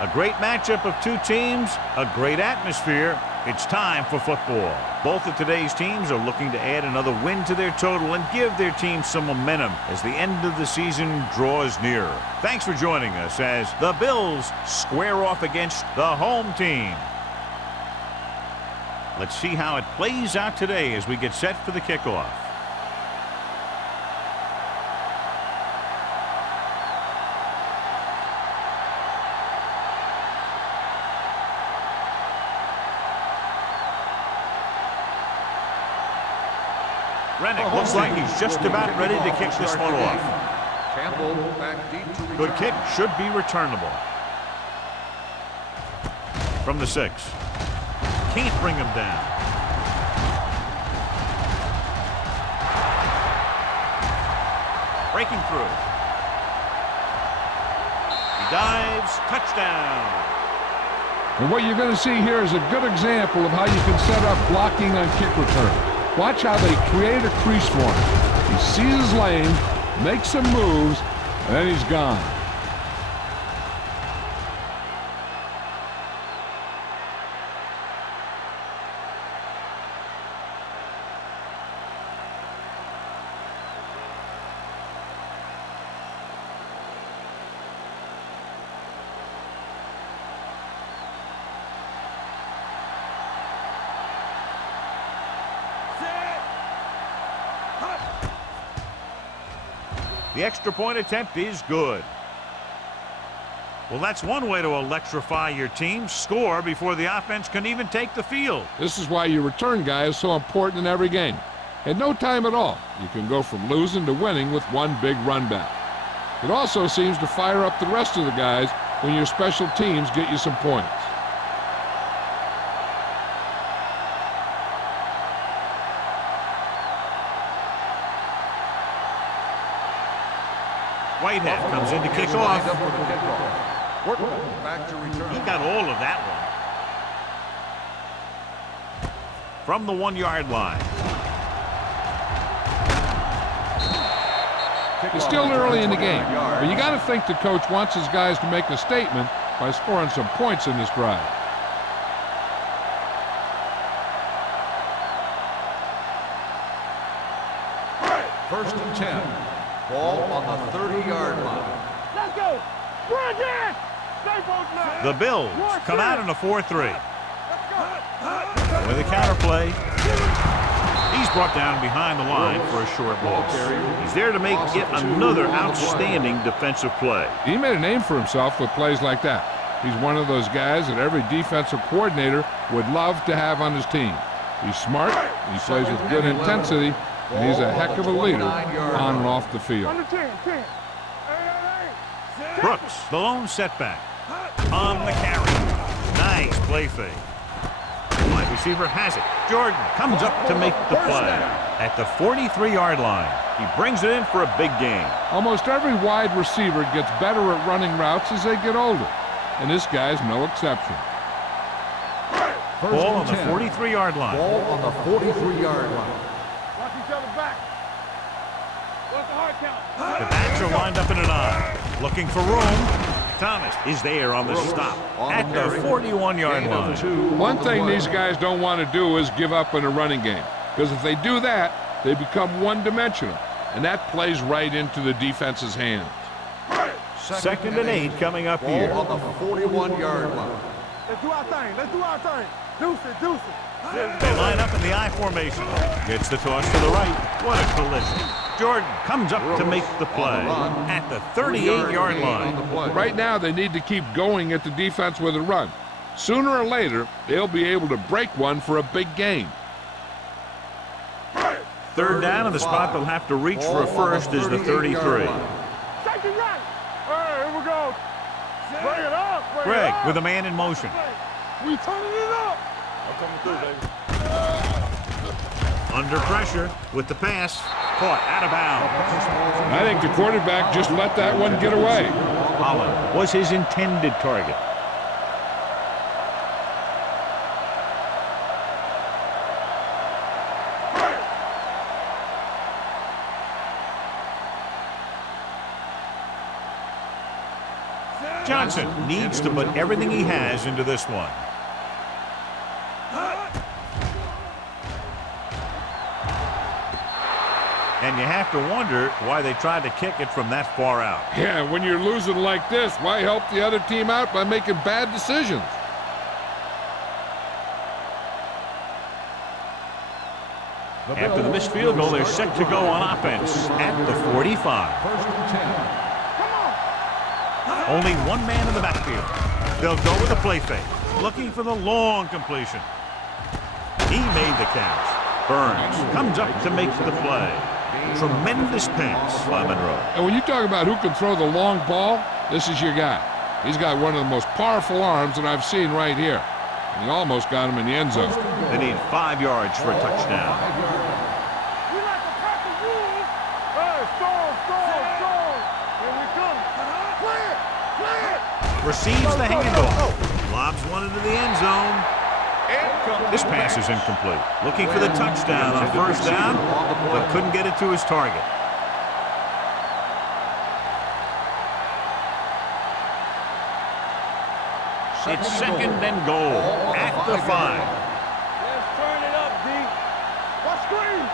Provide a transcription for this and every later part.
A great matchup of two teams, a great atmosphere. It's time for football. Both of today's teams are looking to add another win to their total and give their team some momentum as the end of the season draws nearer. Thanks for joining us as the Bills square off against the home team. Let's see how it plays out today as we get set for the kickoff. Rennick looks like he's just about ready to kick this one off. Good kick, should be returnable. From the 6. Can't bring him down. Breaking through. He dives, touchdown. And what you're going to see here is a good example of how you can set up blocking on kick return. Watch how they create a crease for him. He sees his lane, makes some moves, and then he's gone. The extra point attempt is good. Well, that's one way to electrify your team. Score before the offense can even take the field. This is why your return guy is so important in every game. In no time at all, you can go from losing to winning with one big run back. It also seems to fire up the rest of the guys when your special teams get you some points. Whitehead comes in to kick off. Back to return. He got all of that one. From the 1-yard line. It's still early in the game, but you got to think the coach wants his guys to make a statement by scoring some points in this drive. First and 10. Ball on the 30-yard line. Let's go. The Bills come out in a 4-3. With a counter play. He's brought down behind the line for a short loss. He's there to make yet another outstanding defensive play. He made a name for himself with plays like that. He's one of those guys that every defensive coordinator would love to have on his team. He's smart, he plays with good intensity, and he's a heck of a leader on and off the field. Brooks, the lone setback. On the carry. Nice play fake. Wide receiver has it. Jordan comes up to make the play. At the 43-yard line, he brings it in for a big gain. Almost every wide receiver gets better at running routes as they get older, and this guy's no exception. Ball on the 43-yard line. Ball on the 43-yard line. Watch each other back. What's the hard count? The backs are lined up in an I. Looking for room. Thomas is there on the stop at the 41-yard line. One thing these guys don't want to do is give up in a running game, because if they do that, they become one-dimensional, and that plays right into the defense's hands. Second and 8 coming up here. Ball on the 41-yard line. Let's do our thing. Let's do our thing. Deuce it, deuce it. They line up in the I formation. Gets the toss to the right. What a collision. Jordan comes up to make the play at the 38-yard line. Right now, they need to keep going at the defense with a run. Sooner or later, they'll be able to break one for a big gain. Third down, and the spot they'll have to reach for a first is the 33. Safety right. Bring it up. Bring Greg it up. with a man in motion. We turning it up. I'm coming through, baby. Under pressure with the pass. Caught out of bounds. I think the quarterback just let that one get away. Holland was his intended target. Johnson needs to put everything he has into this one. And you have to wonder why they tried to kick it from that far out. Yeah, when you're losing like this, why help the other team out by making bad decisions? After the missed field goal, they're set to go on offense at the 45. First and 10. Only one man in the backfield. They'll go with a play fake, looking for the long completion. He made the catch. Burns comes up to make the play. Tremendous pass by Monroe. And when you talk about who can throw the long ball, this is your guy. He's got one of the most powerful arms that I've seen right here. And he almost got him in the end zone. They need 5 yards for a touchdown. We like to crack the rules. Hey, stall. Here we come. Play it. Receives the handoff. Lobs one into the end zone. This pass is incomplete. Looking for the touchdown on first down, but couldn't get it to his target. It's second and goal at the 5. Let's turn it up, D. What screen?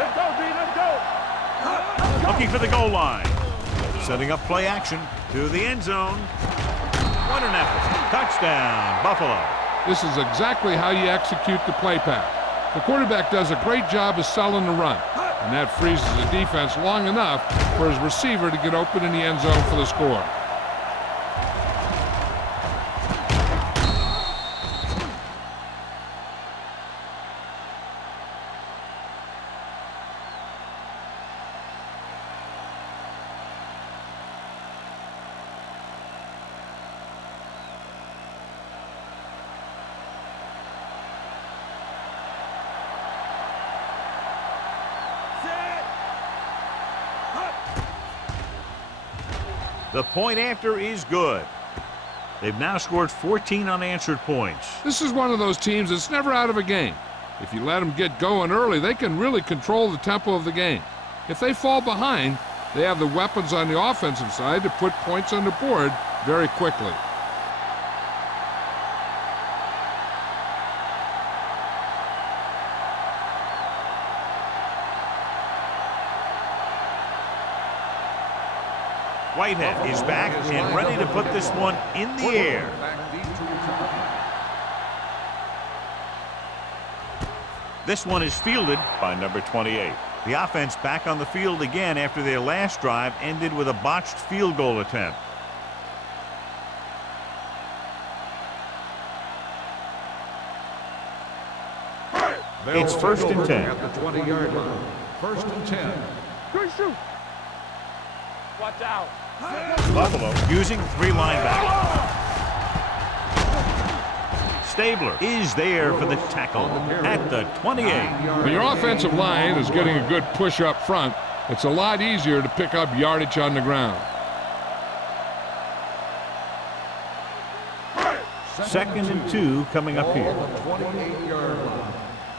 Let's go, D. Let's go. Looking for the goal line. Setting up play action to the end zone. What an effort. Touchdown, Buffalo. This is exactly how you execute the play pass. The quarterback does a great job of selling the run, and that freezes the defense long enough for his receiver to get open in the end zone for the score. The point after is good. They've now scored 14 unanswered points. This is one of those teams that's never out of a game. If you let them get going early, they can really control the tempo of the game. If they fall behind, they have the weapons on the offensive side to put points on the board very quickly. Whitehead is back and ready to put this one in the air. This one is fielded by number 28. The offense back on the field again after their last drive ended with a botched field goal attempt. It's first and 10. At the 20-yard line. First and 10. Good shoot. Watch out. Buffalo using 3 linebackers. Stabler is there for the tackle at the 28. When your offensive line is getting a good push up front, it's a lot easier to pick up yardage on the ground. Second and 2 coming up here. 28-yard line.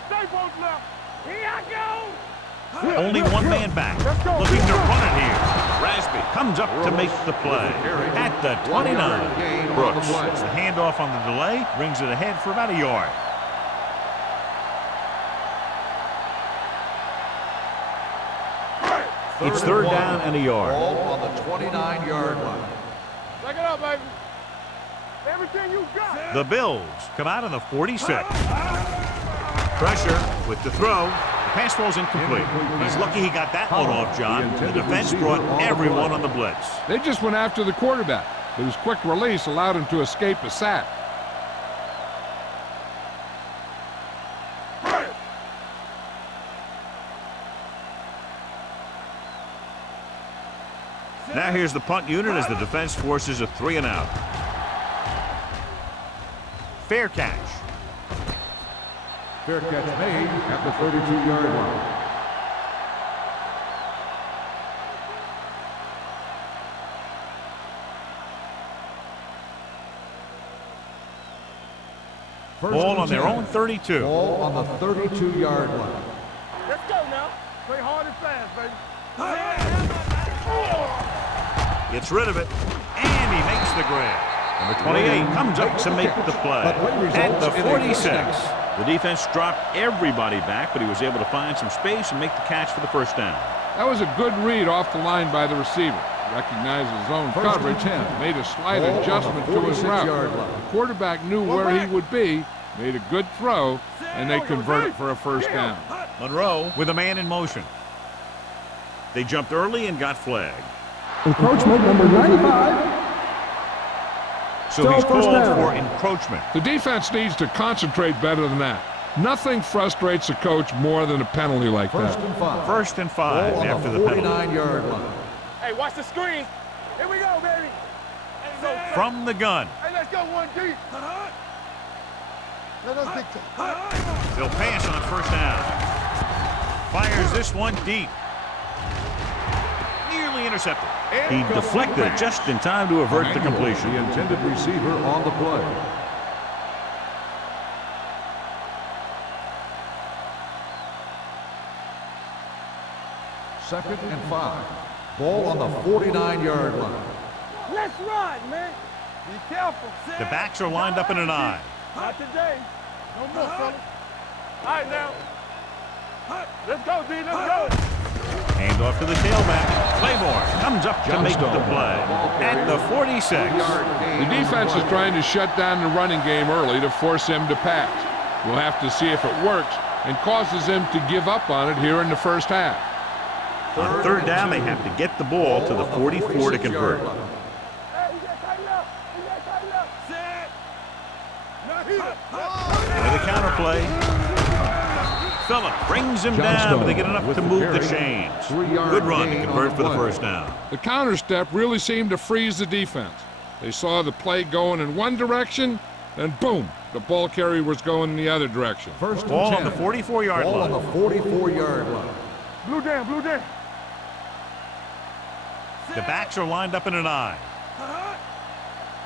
Stay both left. Here I go. Only one man back, looking to run it here. Rasby comes up to make the play at the 29. Brooks gets the handoff on the delay, brings it ahead for about a yard. It's third down and a yard. Ball on the 29-yard line. Back it up, baby. Everything you got. The Bills come out on the 46. Pressure with the throw. The pass falls incomplete. He's lucky he got that one off, John. The defense brought everyone on the blitz. They just went after the quarterback, but his quick release allowed him to escape a sack. Now here's the punt unit as the defense forces a 3-and-out. Fair catch. Fair catch made at the 32-yard line. Ball on their own 32. Ball on the 32-yard line. Let's go now. Play hard and fast, baby. Gets rid of it, and he makes the grab. Number 28 comes up to make the play. At the 46, the defense dropped everybody back, but he was able to find some space and make the catch for the first down. That was a good read off the line by the receiver. Recognized his zone coverage, made a slight adjustment to his route. The quarterback knew where he would be, made a good throw, and they converted for a first down. Monroe with a man in motion. They jumped early and got flagged. Encroachment number 95. So he's called for encroachment. The defense needs to concentrate better than that. Nothing frustrates a coach more than a penalty like that. First and 5 after the penalty. 49-yard line. Hey, watch the screen. Here we go, baby. From the gun. Hey, let's go one deep. Let us dictate. They'll pass on first down. Fires this one deep. Nearly intercepted. He deflected it just in time to avert the completion. The intended receiver on the play. Second and 5. Ball on the 49-yard line. Let's run, man. Be careful. The backs are lined up in an eye. Not today. No more, fella. All right, now. Let's go, D. Let's go. Hand off to the tailback. Claiborne comes up to make the play. At the 46. The defense is trying to shut down the running game early to force him to pass. We'll have to see if it works and causes him to give up on it here in the first half. On third down, they have to get the ball to the 44 to convert. Hey, you got tighten up. You got tighten up. Set. Not here. With a counter play. Phillip brings him down, but they get enough to move the chains. Good run to convert for the first down. The counter step really seemed to freeze the defense. They saw the play going in one direction, and boom, the ball carrier was going in the other direction. First Ball on the 44-yard line. Ball on the 44-yard line. Blue down, blue down. The backs are lined up in an eye.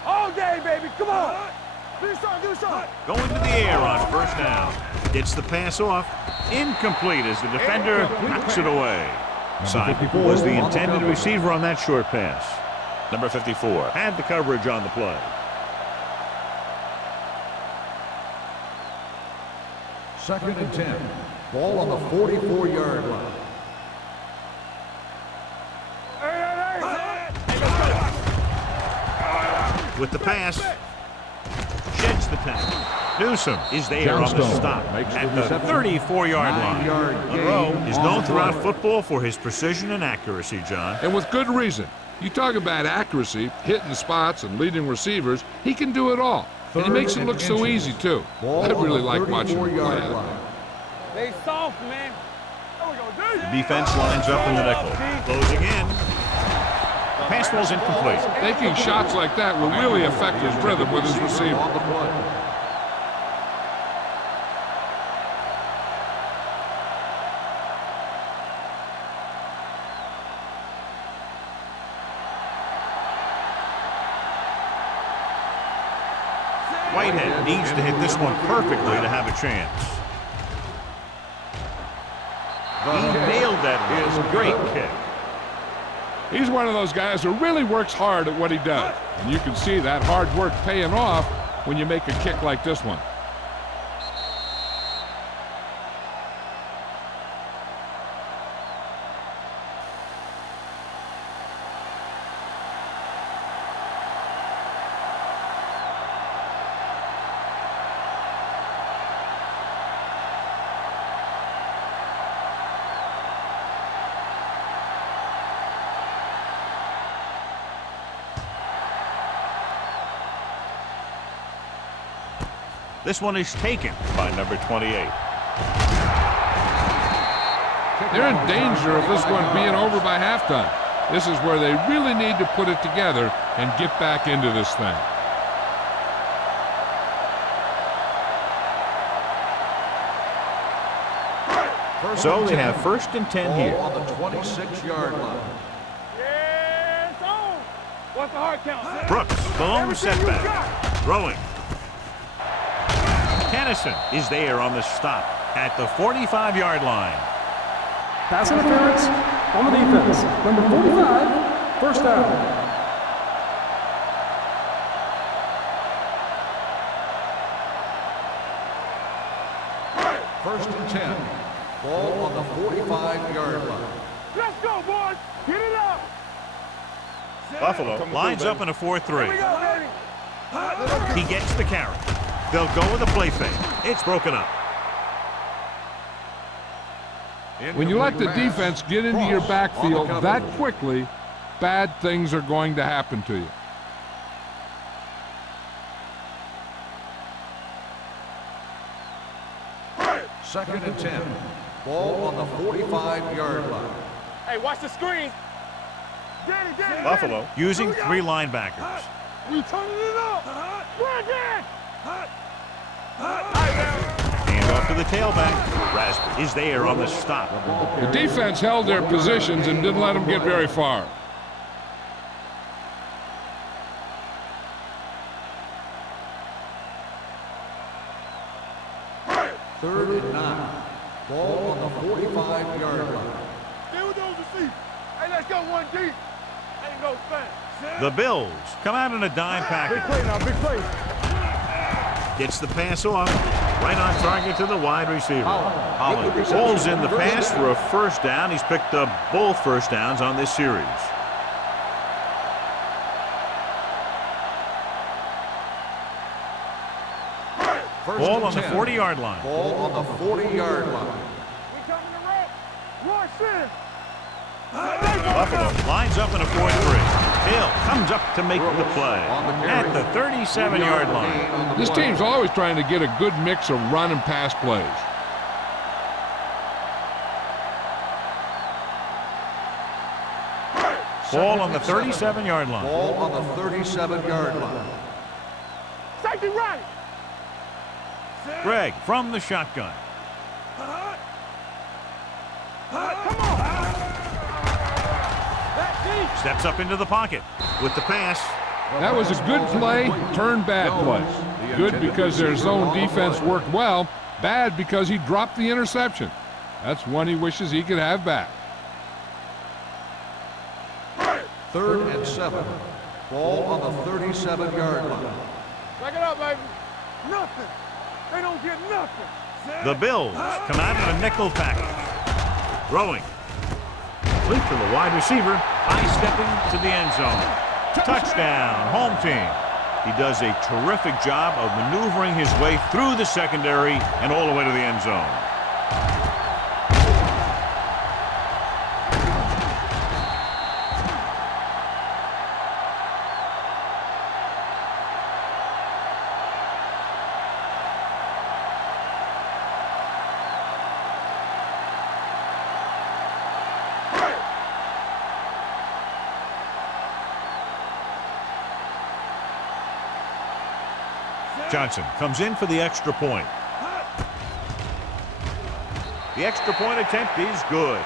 All day, baby. Come on. Do something, do something. Going to the air on first down. Gets the pass off. Incomplete as the defender knocks it away. Simon was the intended receiver on that short pass. Number 54 had the coverage on the play. Second and 10. Ball on the 44-yard line. With the pass, sheds the tackle. Newsom is there on the stop at the 34-yard line. Monroe is known throughout football for his precision and accuracy, John. And with good reason. You talk about accuracy, hitting spots, and leading receivers, he can do it all. And he makes it look so easy, too. I really like watching him play. They soft, man. The defense lines up in the nickel. Closing in. Pass ball's incomplete. Taking shots like that will really affect his rhythm with his receiver. Whitehead needs to hit this one perfectly to have a chance. He nailed that one. Great kick. He's one of those guys who really works hard at what he does. And you can see that hard work paying off when you make a kick like this one. This one is taken by number 28. They're in danger of this one being over by halftime. This is where they really need to put it together and get back into this thing. So they have 1st and 10 here. On the 26-yard line. Yeah, it's on. What's the hard count? Brooks, the lone setback. Throwing. Tennyson is there on the stop at the 45-yard line. Pass interference on the defense. Number 45, first down. First and 10. Ball on the 45-yard line. Let's go, boys. Get it up. Buffalo lines up in a 4-3. We go, baby. He gets the carry. They'll go with a play fake. It's broken up. When you let the defense get into your backfield that quickly, bad things are going to happen to you. Second and 10. Ball on the 45-yard line. Hey, watch the screen. Danny. Buffalo using 3 linebackers. We turning it up. Brandon. Hand off to the tailback. Raspberry is there on the stop. The defense held their positions and didn't let them get very far. Third and 9. Ball on the 45-yard line. Stay with those receivers. Hey, let's go 1 deep. Ain't no fence. The Bills come out in a dime Big package. play now, big play. Gets the pass off. Right on target to the wide receiver. Holland pulls in the pass for a first down. He's picked up both first downs on this series. Ball on the 40-yard line. Ball on the 40-yard line. We coming to rock. Rush in. Buffalo lines up in a 4-3. Hill comes up to make the play at the 37-yard line. This team's always trying to get a good mix of run and pass plays. Ball on the 37-yard line. Ball on the 37-yard line. Safety right. Greg from the shotgun. Come on. That Steps up into the pocket with the pass. That was a good play, turned bad play. Good because their zone defense worked well, bad because he dropped the interception. That's one he wishes he could have back. Third and 7. Ball on the 37-yard line. Back it up, baby. Nothing. They don't get nothing. The Bills come out in a nickel package. Throwing. Complete to the wide receiver. High-stepping to the end zone. Touchdown, home team. He does a terrific job of maneuvering his way through the secondary and all the way to the end zone. Johnson comes in for the extra point. The extra point attempt is good.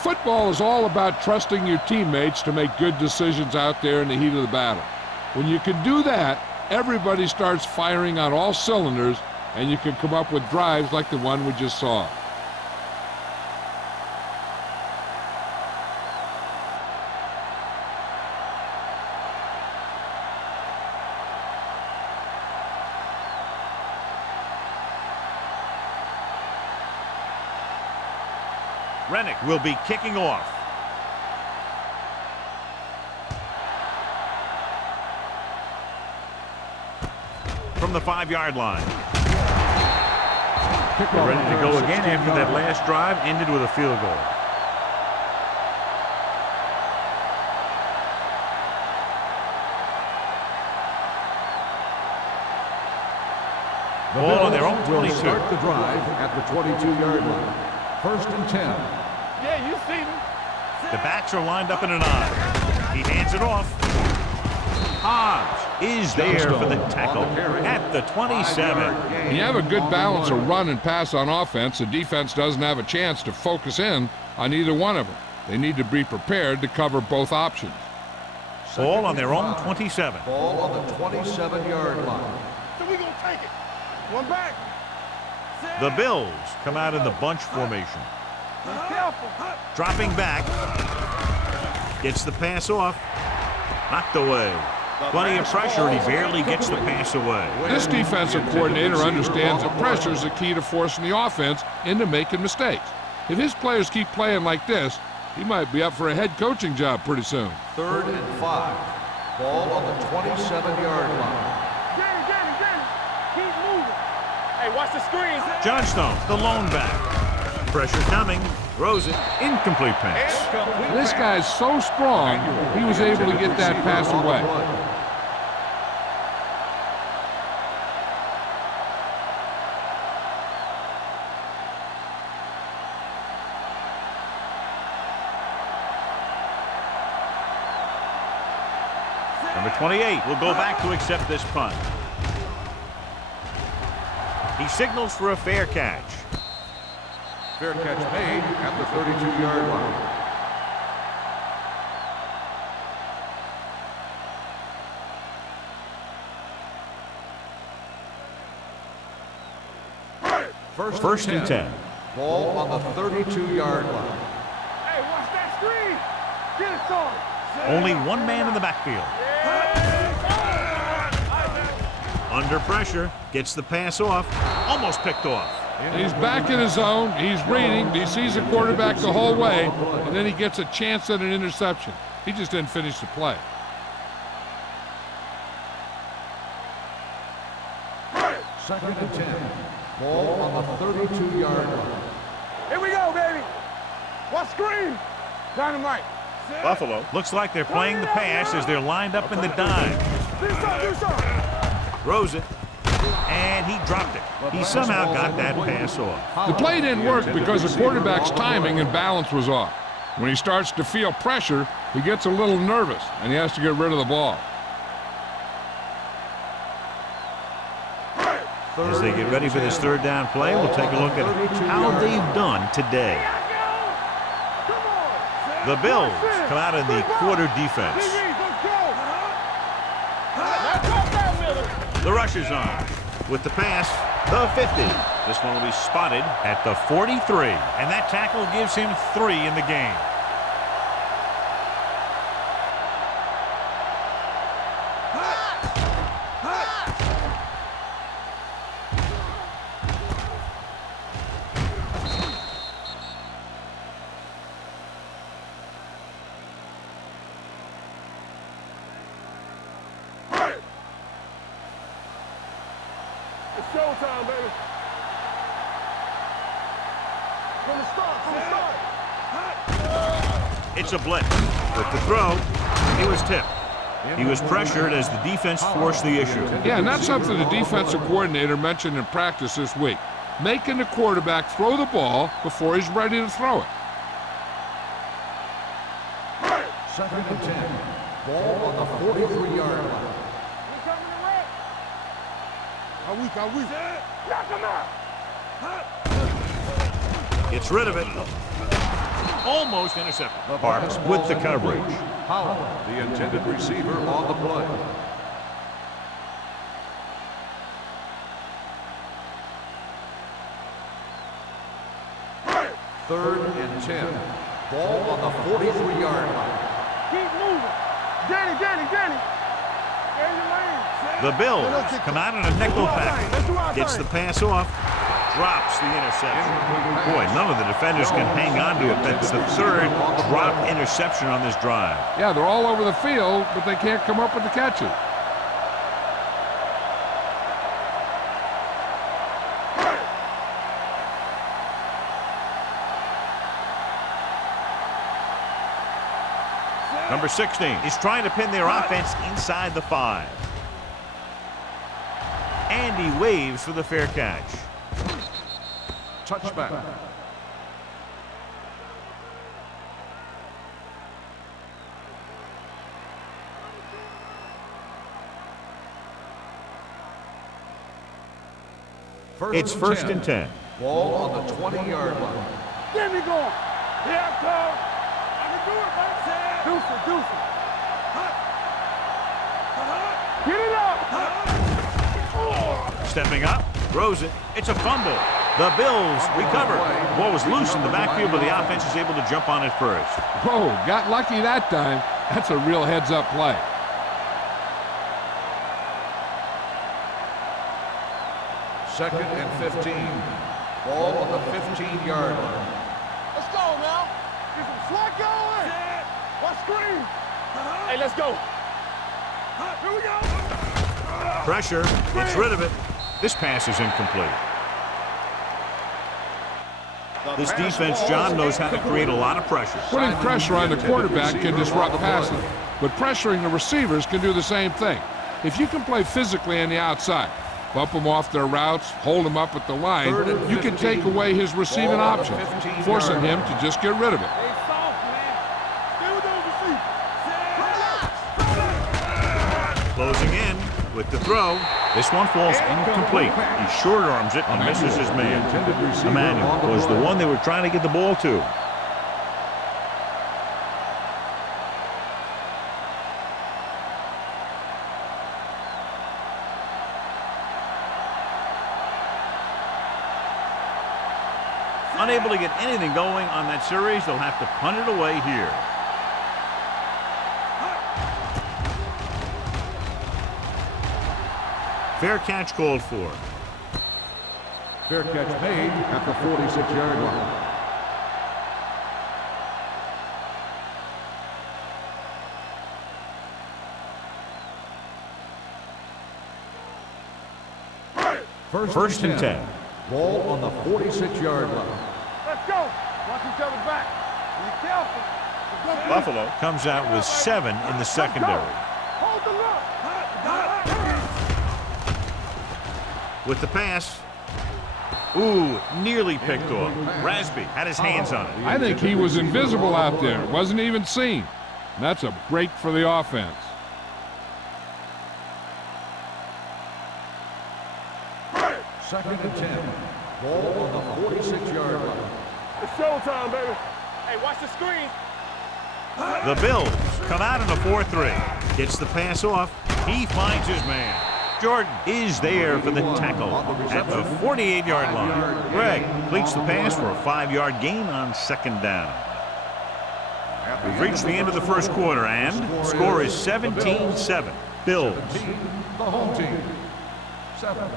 Football is all about trusting your teammates to make good decisions out there in the heat of the battle. When you can do that, everybody starts firing on all cylinders, and you can come up with drives like the one we just saw. Rennick will be kicking off. From the 5-yard line. They're ready to go again after that last drive ended with a field goal. Ball on their own 22. Start the drive at the 22-yard line. First and 10. Yeah, you see them. The backs are lined up in an I. He hands it off. Hobbs is there for the tackle at the 27. When you have a good balance of run and pass on offense, the defense doesn't have a chance to focus in on either one of them. They need to be prepared to cover both options. Ball on their own 27. Ball on the 27-yard line. So we gonna take it. One back. The Bills come out in the bunch formation. Be careful. Dropping back. Gets the pass off. Knocked away. Plenty of pressure, and he barely gets the pass away. This defensive coordinator understands that pressure is the key to forcing the offense into making mistakes. If his players keep playing like this, he might be up for a head coaching job pretty soon. 3rd and 5. Ball on the 27-yard line. Danny. Keep moving. Hey, watch the screen. Johnstone, the lone back. Pressure coming. Throws it. Incomplete pass. This guy's so strong, he was able to get that pass away. Number 28 will go back to accept this punt. He signals for a fair catch. Fair catch made at the 32-yard line. First and 10. Ball on the 32-yard line. Hey, watch that screen. Get it on. Only one man in the backfield. Under pressure. Gets the pass off. Almost picked off. He's back in his zone. He's reading. He sees the quarterback the whole way, and then he gets a chance at an interception. He just didn't finish the play. Second and 10. Ball on the 32-yard line. Here we go, baby. Watch screen. Dynamite. Buffalo looks like they're playing the pass as they're lined up in the dime. Do something. Throws it, and he dropped it. He somehow got that pass off. The play didn't work because the quarterback's timing and balance was off. When he starts to feel pressure, he gets a little nervous, and he has to get rid of the ball. As they get ready for this third down play, we'll take a look at how they've done today. The Bills come out in the quarter defense. The rush is on. With the pass, the 50. This one will be spotted at the 43. And that tackle gives him 3 in the game. It's showtime, baby. From the start. It's a blitz. With the throw, he was tipped. He was pressured as the defense forced the issue. Yeah, and that's something the defensive coordinator mentioned in practice this week. Making the quarterback throw the ball before he's ready to throw it. Second and 10. Ball on the 43-yard line. Are we? Knock him out. Gets rid of it. Almost intercepted. Parks with the coverage. Holland, the intended receiver on the play. Third and 10. Ball on the 43-yard line. Keep moving. Danny. The Bills come out in a nickel package. Gets the pass off. Drops the interception. Boy, none of the defenders can hang on to it. That's the third drop interception on this drive. Yeah, they're all over the field, but they can't come up with the catches. Number 16 is trying to pin their offense inside the 5. And he waves for the fair catch. Touchback. It's first and 10. Ball on the 20-yard line. Get me going. Here I come. I can do it, man. Deuce it, deuce it. Get it up. Stepping up, throws it. It's a fumble. The Bills recover. The ball was loose in the backfield, but the offense is able to jump on it first. Whoa, got lucky that time. That's a real heads-up play. Second and 15. Ball on the 15-yard line. Let's go now. Get some slack going. Watch screen. Hey, let's go. Here we go. Pressure, gets rid of it. This pass is incomplete. This defense, John, knows how to create a lot of pressure. Putting pressure on the quarterback can disrupt passing, but pressuring the receivers can do the same thing. If you can play physically on the outside, bump them off their routes, hold them up at the line, you can take away his receiving options, forcing him to just get rid of it. Hey, soft, man. Stay with those receivers. Closing in with the throw. This one falls incomplete. He short arms it and misses his man. Emmanuel was the one they were trying to get the ball to. Unable to get anything going on that series, they'll have to punt it away here. Fair catch called for. Fair catch made at the 46-yard line. First and 10. Ball on the 46-yard line. Let's go. Watch each other back. Be careful. Buffalo comes out with 7 in the secondary. Hold the look. With the pass. Ooh, nearly picked off. Rasby had his hands on it. I think he was invisible out there, wasn't even seen. And that's a break for the offense. Second and 10. Ball on the 46-yard line. It's showtime, baby. Hey, watch the screen. The Bills come out in a 4-3. Gets the pass off. He finds his man. Jordan is there for the tackle at the 48-yard line. Greg completes the pass for a 5-yard gain on second down. We've reached the end of the first quarter, and the score is 17-7. Bills. The home team. 7.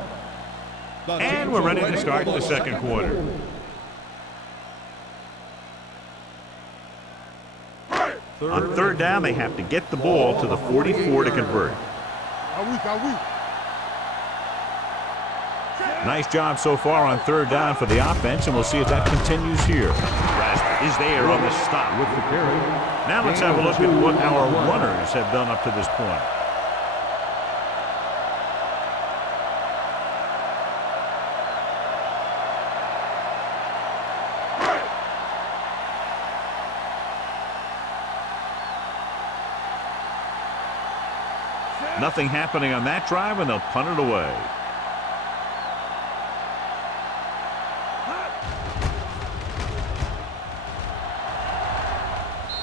And we're ready to start the second quarter. On third down, they have to get the ball to the 44 to convert. Nice job so far on third down for the offense, and we'll see if that continues here. Rasmus is there on the stop with the carry. Now let's have a look at what our runners have done up to this point. Nothing happening on that drive, and they'll punt it away.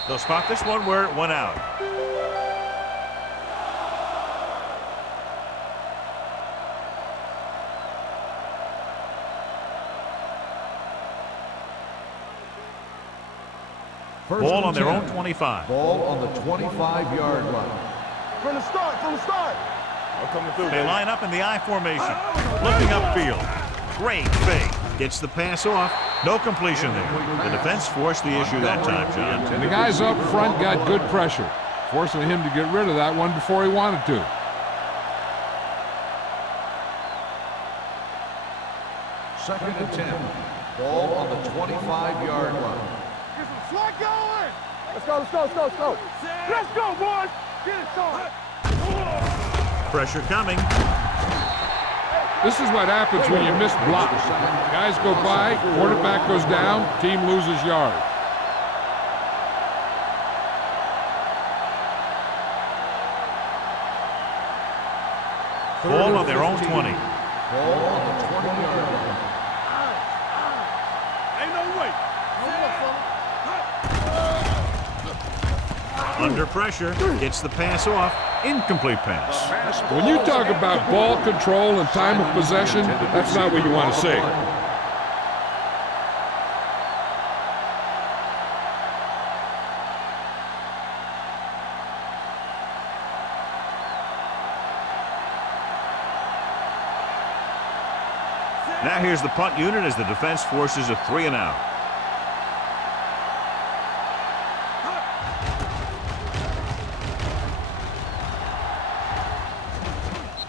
They'll spot this one where it went out. Ball on their own 25. Ball on the 25-yard line. From the start, I'm coming through. They line up in the I formation. Looking upfield. Great fake. Gets the pass off. No completion there. The defense forced the issue that time, John. And the guys up front got good pressure, forcing him to get rid of that one before he wanted to. Second and 10. Ball on the 25-yard line. Get some slack going. Let's go. Let's go, boys. Get it started. Pressure coming. This is what happens when you miss blocks. Guys go by, quarterback goes down, team loses yards. Ball on their own 20. Ball on the 21-yard line. Ain't no way. Under pressure, gets the pass off. Incomplete pass. When you talk about ball control and time of possession, that's not what you want to see. Now here's the punt unit as the defense forces a 3-and-out.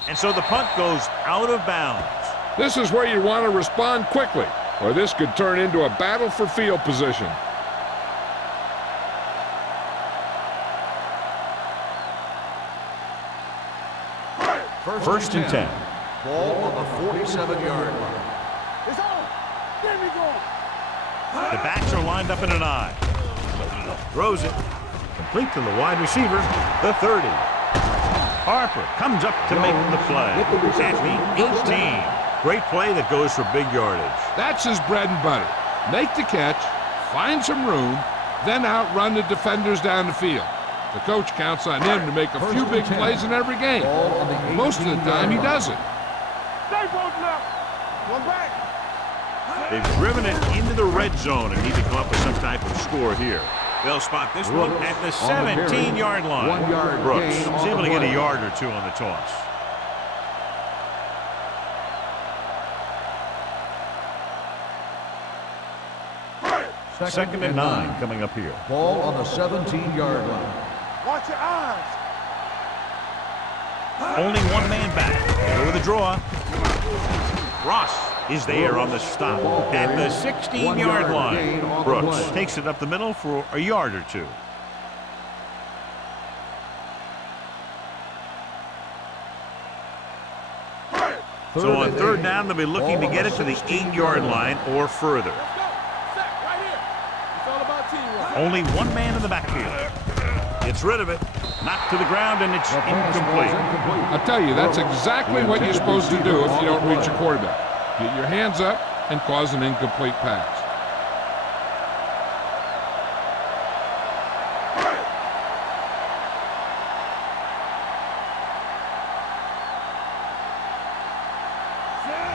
And so the punt goes out of bounds. This is where you want to respond quickly, or this could turn into a battle for field position. First and 10. Ball on the 47-yard line. It's on. Get me going. The backs are lined up in an I. Throws it. Complete to the wide receiver, the 30. Harper comes up to make the play at the 18. Great play that goes for big yardage. That's his bread and butter. Make the catch, find some room, then outrun the defenders down the field. The coach counts on him to make a few big plays in every game. Most of the time, he doesn't. Stay both left. One back. They've driven it into the red zone and need to come up with some type of score here. They'll spot this one at the 17-yard line. 1 yard Brooks gain is on able the to get a play. yard or two on the toss. Second and 9 coming up here. Ball on the 17-yard line. Watch your eyes. Only one man back. Over the draw. Ross is there on the stop at the 16-yard line. Brooks takes it up the middle for a yard or two. So on third down, they'll be looking to get it to the 8-yard line or further. Let's go. Set right here. It's all about teamwork. Only one man in the backfield. Gets rid of it. Knocked to the ground, and it's incomplete. I'll tell you, that's exactly what you're supposed to do if you don't reach a quarterback. Get your hands up and cause an incomplete pass.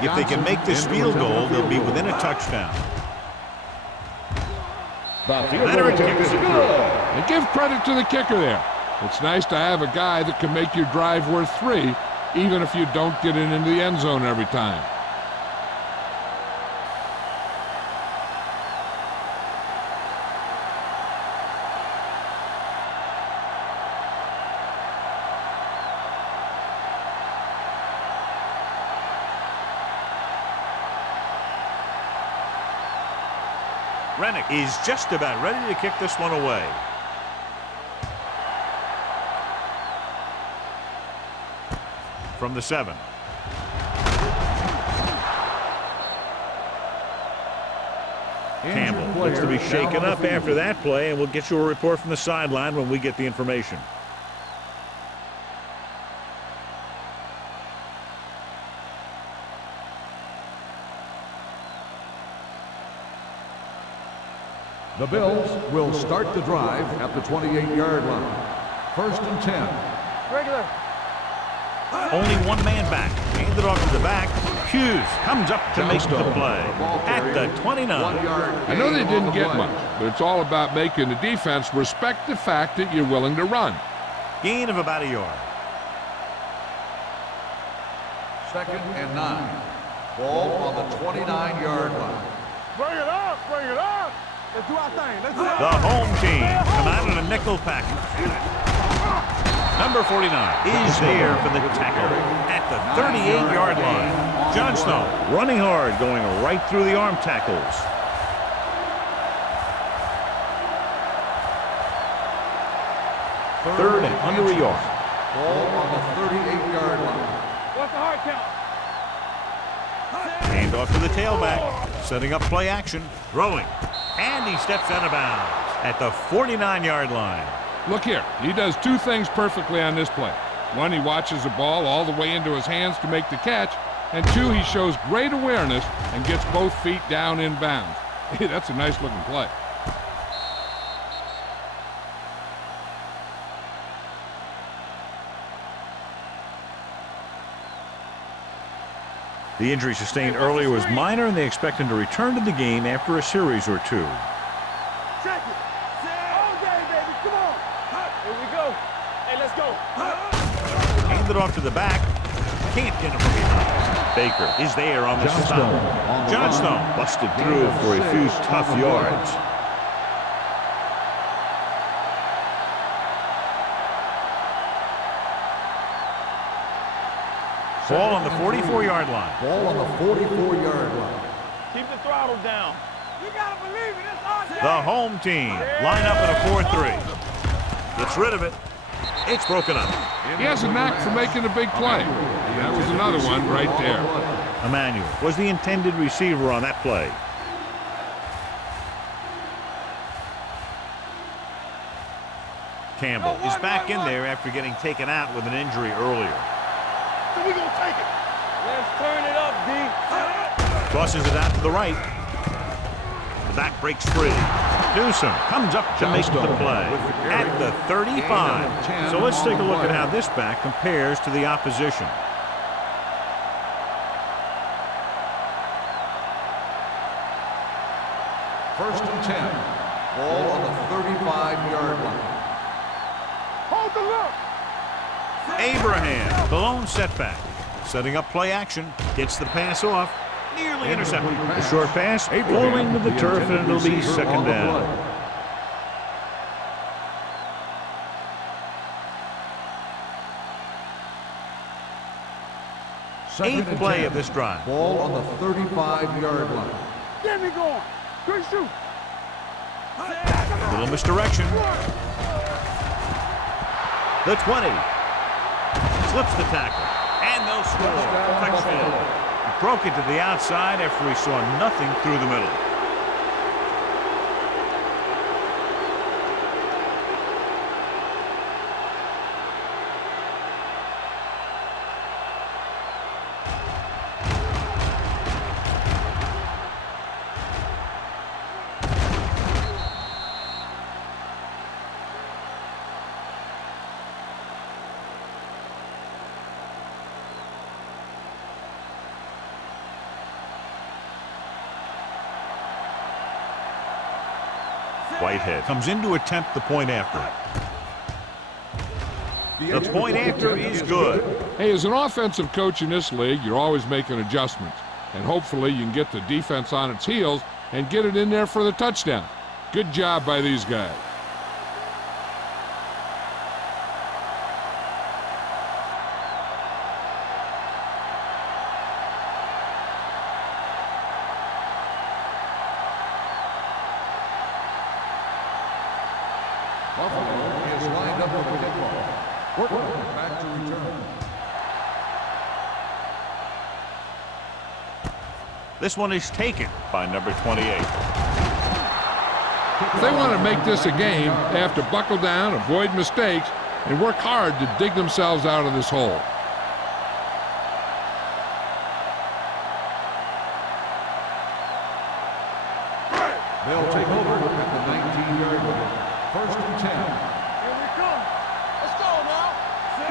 If they can make this field goal, they'll be within a touchdown. Leonard kicks it through. And give credit to the kicker there. It's nice to have a guy that can make your drive worth 3, even if you don't get it into the end zone every time. Rennick is just about ready to kick this one away. From the 7. Campbell looks to be shaken up after that play, and we'll get you a report from the sideline when we get the information. The Bills will start the drive at the 28-yard line. First and 10. Regular. Only one man back. Handed off to the back. Hughes comes up to make the play at the 29. I know they didn't get much, but it's all about making the defense respect the fact that you're willing to run. Gain of about a yard. Second and 9. Ball on the 29-yard line. Bring it up. Bring it up. Let's do our thing. Let's do our The home team come out in a nickel package. Number 49 is there for the tackle at the 38-yard line. Johnstone running hard, going right through the arm tackles. Third and under a yard. Ball on the 38-yard line. What's the hard count? Hand off to the tailback, setting up play action, throwing, and he steps out of bounds at the 49-yard line. Look here, he does 2 things perfectly on this play. One, he watches the ball all the way into his hands to make the catch, And 2, he shows great awareness and gets both feet down in bounds. Hey, that's a nice looking play. The injury sustained earlier was minor, and they expect him to return to the game after a series or 2. Check it. All day, baby. Come on. Here we go. Hey, let's go. Handed off to the back. Can't get him from behind. Baker is there on the stop. Johnstone busted through for a few tough yards. Ball on the 44-yard line. Ball on the 44-yard line. Keep the throttle down. You gotta believe it. It's our day. The home team line up in a 4-3. Gets rid of it. It's broken up. He has a knack for making a big play. That was another one right there. Emmanuel was the intended receiver on that play. Campbell is back in there after getting taken out with an injury earlier. So we gonna take it. Let's turn it up, D. Tosses it out to the right. The back breaks free. Newsom comes up to make the play at the 35. So let's take a look at how this back compares to the opposition. First and 10. Ball on the 35-yard line. Hold the look. Abraham, the lone setback. Setting up play action. Gets the pass off. Nearly intercepted. The short pass rolling to the turf, and it'll be second down. Eighth play of this drive. Ball on the 35-yard line. Get me going. Good shoot. A little misdirection. The 20. Slips the tackle. And they'll score. Touchdown. He broke it to the outside after he saw nothing through the middle. Whitehead comes in to attempt the point after. The point after is good. Hey, as an offensive coach in this league, you're always making adjustments. And hopefully you can get the defense on its heels and get it in there for the touchdown. Good job by these guys. Buffalo is lined up with the football. Portland back to return. This one is taken by number 28. They want to make this a game, they have to buckle down, avoid mistakes, and work hard to dig themselves out of this hole. They'll take over at the 19-yard line. First and 10. Here we come. Let's go now.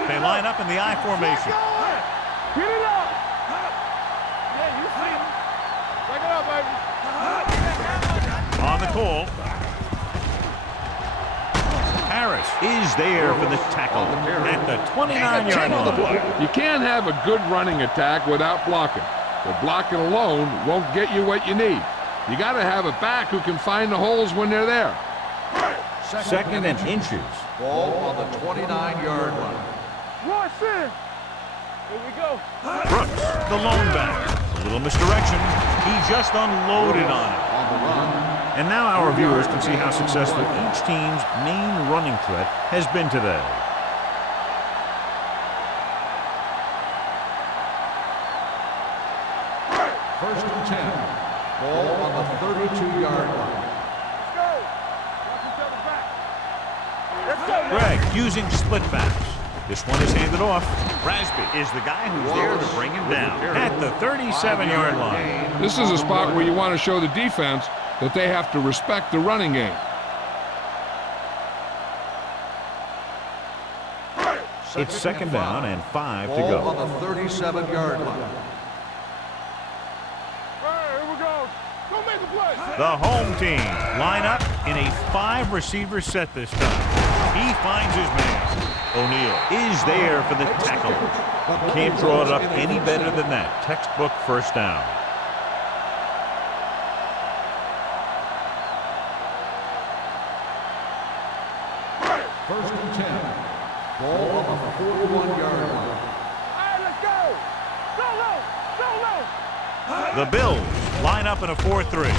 They line up in the I formation. Get it up. Yeah, you see him. Break it up, baby. On the call. Harris is there for the tackle at the 29-yard line. You can't have a good running attack without blocking. But blocking alone won't get you what you need. You got to have a back who can find the holes when they're there. Second and inches. Ball on the 29-yard line. Rush in. Here we go. Brooks, the lone back. A little misdirection. He just unloaded on it. On the run. And now our viewers can see how successful each team's main running threat has been today. First and 10. Ball on the 32-yard line. Let's go. Watch each other back. Let's go. Greg using split backs. This one is handed off. Rasby is the guy who's there to bring him down at the 37-yard line. This is a spot where you want to show the defense that they have to respect the running game. It's second down and 5 to go. Ball on the 37-yard line. Here we go. Don't make a play. The home team line up in a 5-receiver set this time. He finds his man. O'Neal is there for the tackle. Can't draw it up any better than that. Textbook first down. First and 10. Ball on the 41-yard line. All right, let's go. Go low. Go low. The Bills line up in a 4-3.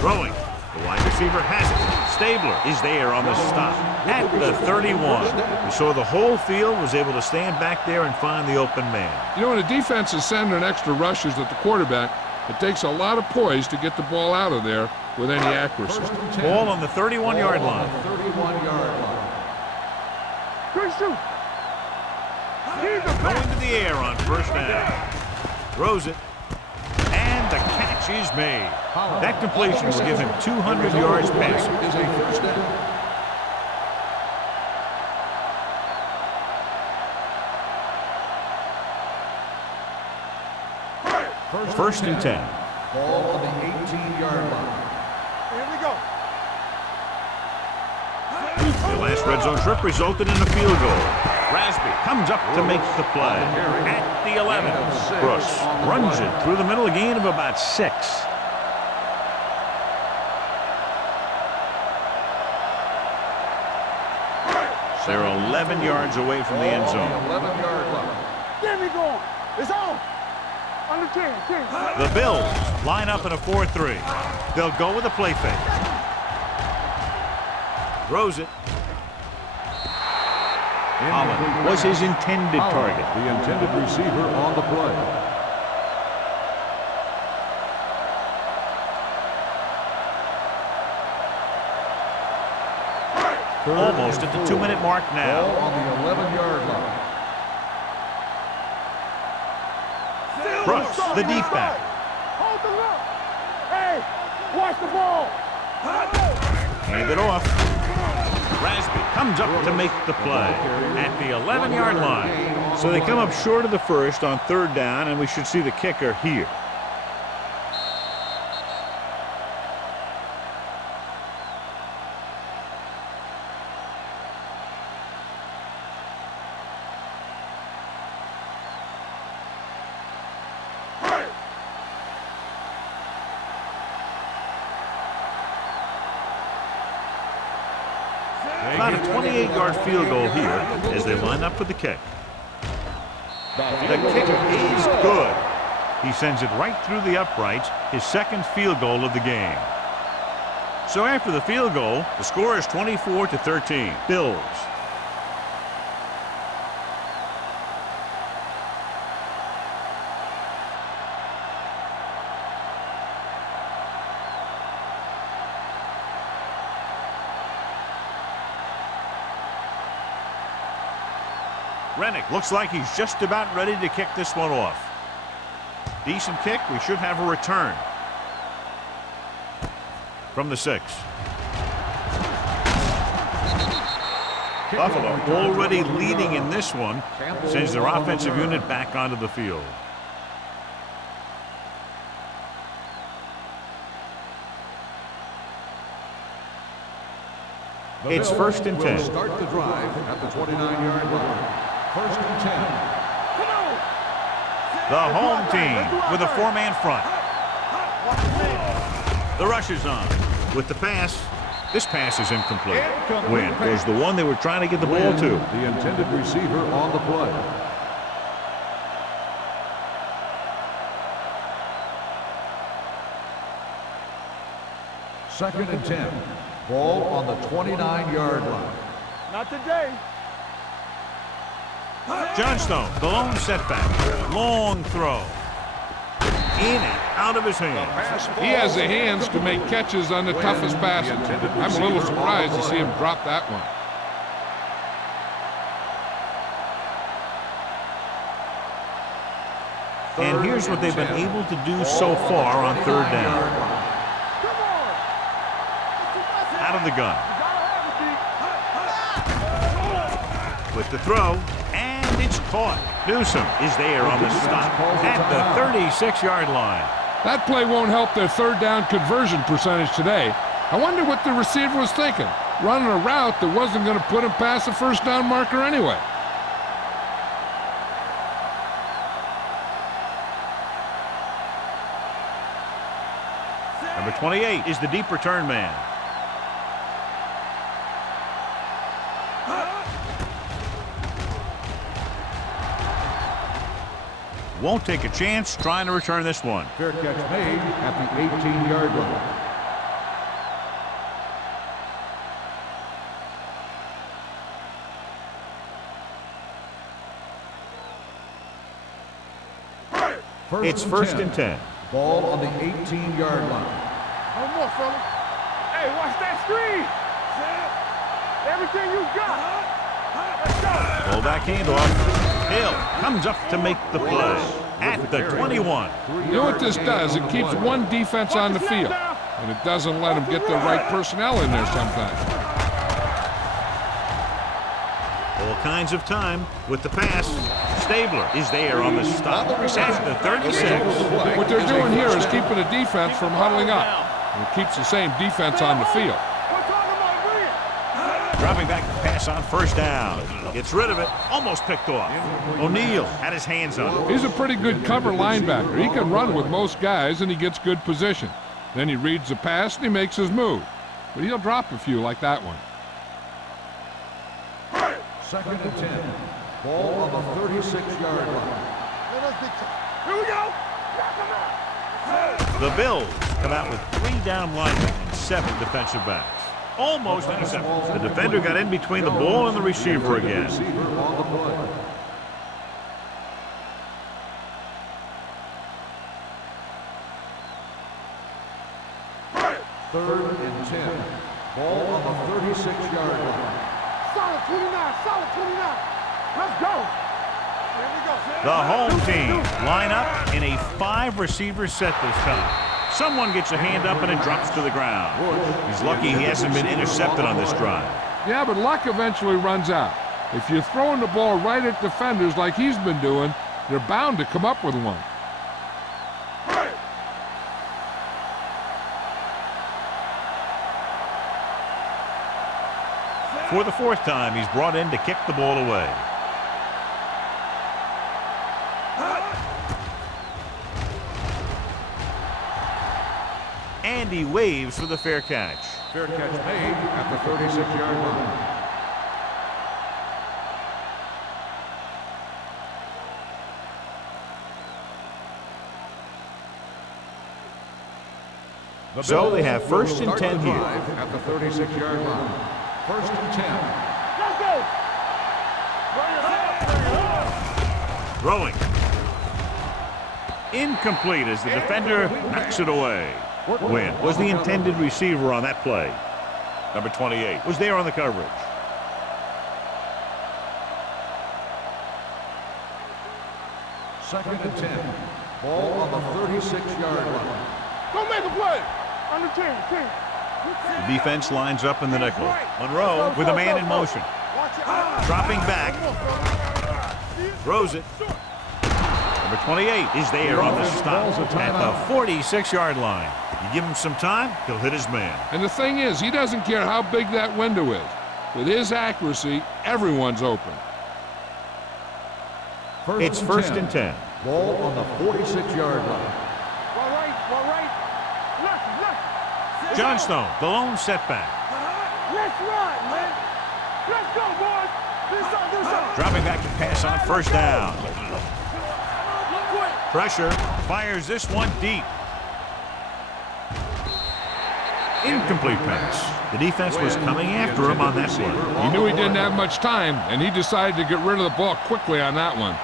Throwing. The wide receiver has it. Stabler is there on the stop at the 31. We saw the whole field was able to stand back there and find the open man. You know, when a defense is sending extra rushers at the quarterback, it takes a lot of poise to get the ball out of there with any accuracy. Ball on the 31-yard line. 31-yard line. Good shoot. Going to the air on first down. Throws it. And the catch is made. That completion will give him 200 yards passing. Is a first down. First and 10. Ball on the 18-yard line. Here we go. The last red zone trip resulted in a field goal. Rasby comes up to make the play at the 11. Brooks runs it through the middle, a gain of about 6. They're 11 yards away from the end zone. 11-yard line. Get me going. It's on. On the 10. The Bills line up in a 4-3. They'll go with a play fake. Throws it. Holland was his intended target. The intended receiver on the play. Almost at the 2-minute mark Ball now. on the 11-yard line. Brooks, the deep back. Hold the look. Hey, watch the ball. Hand it off. Rasby comes up to make the play at the 11-yard line. So they come up short of the first on third down, and we should see the kicker here. About a 28-yard field goal here as they line up for the kick. The kick is good. He sends it right through the uprights, his second field goal of the game. So after the field goal, the score is 24-13. Bills. Rennick looks like he's just about ready to kick this one off. Decent kick. We should have a return from the 6. Buffalo already leading in this one, sends their offensive unit back onto the field. It's first and 10. Start the drive at the 29-yard line. First and 10. The home team with a 4-man front. The rush is on with the pass. This pass is incomplete. Win was the one they were trying to get the ball to. The intended receiver on the play. Second and 10. Ball on the 29-yard line. Not today. Johnstone, the lone setback. Long throw. In and out of his hands. He has the hands to make catches on the toughest passes. I'm a little surprised to see him drop that one. And here's what they've been able to do so far on third down. Out of the gun. With the throw, and it's caught. Newsom is there on the stop at the 36-yard line. That play won't help their third down conversion percentage today. I wonder what the receiver was thinking, running a route that wasn't going to put him past the first down marker anyway. Number 28 is the deep return man. Won't take a chance trying to return this one. Fair catch made at the 18-yard line. It's first and 10. Ball on the 18-yard line. One more, fella. Hey, watch that screen. Everything you got. Let's go. Full back handoff. Hill comes up to make the play at the 21. You know what this does? It keeps one defense on the field, and it doesn't let them get the right personnel in there sometimes. All kinds of time with the pass. Stabler is there on the stop at the 36. What they're doing here is keeping the defense from huddling up, and it keeps the same defense on the field. Dropping back the pass on first down. Gets rid of it. Almost picked off. O'Neal had his hands on it. He's a pretty good cover linebacker. He can run with most guys, and he gets good position. Then he reads the pass, and he makes his move. But he'll drop a few like that one. Second and 10. Ball on the 36-yard line. Here we go. The Bills come out with 3 down linemen and 7 defensive backs. Almost intercepted. The defender got in between the ball and the receiver again. Third and 10. Ball on the 36-yard line. Solid 29. Solid 29. Let's go. Here we go. The home team line up in a 5-receiver set this time. Someone gets a hand up and it drops to the ground. He's lucky he hasn't been intercepted on this drive. Yeah, but luck eventually runs out. If you're throwing the ball right at defenders like he's been doing, they're bound to come up with one. For the 4th time, he's brought in to kick the ball away. And he waves for the fair catch. Fair catch made at the 36-yard line. So they have first and 10 here. At the 36-yard line. First and 10. Let's go. Throwing. Incomplete as the defender knocks it away. Wynn was the intended receiver on that play. Number 28 was there on the coverage. Second and 10. Ball on the 36-yard line. Go make a play. Under 10. The defense lines up in the nickel. Monroe with a man in motion. Dropping back. Throws it. Number 28 is there on the stop at the 46-yard line. You give him some time, he'll hit his man. And the thing is, he doesn't care how big that window is. With his accuracy, everyone's open. It's first and 10. Ball on the 46-yard line. Well, right. Look. Johnstone, the lone setback. Let's run, man. Let's go, boys. This up. Dropping back to pass on first down. Pressure, fires this one deep. Incomplete pass. The defense was coming after him on that one. He knew he didn't have much time, and he decided to get rid of the ball quickly on that one.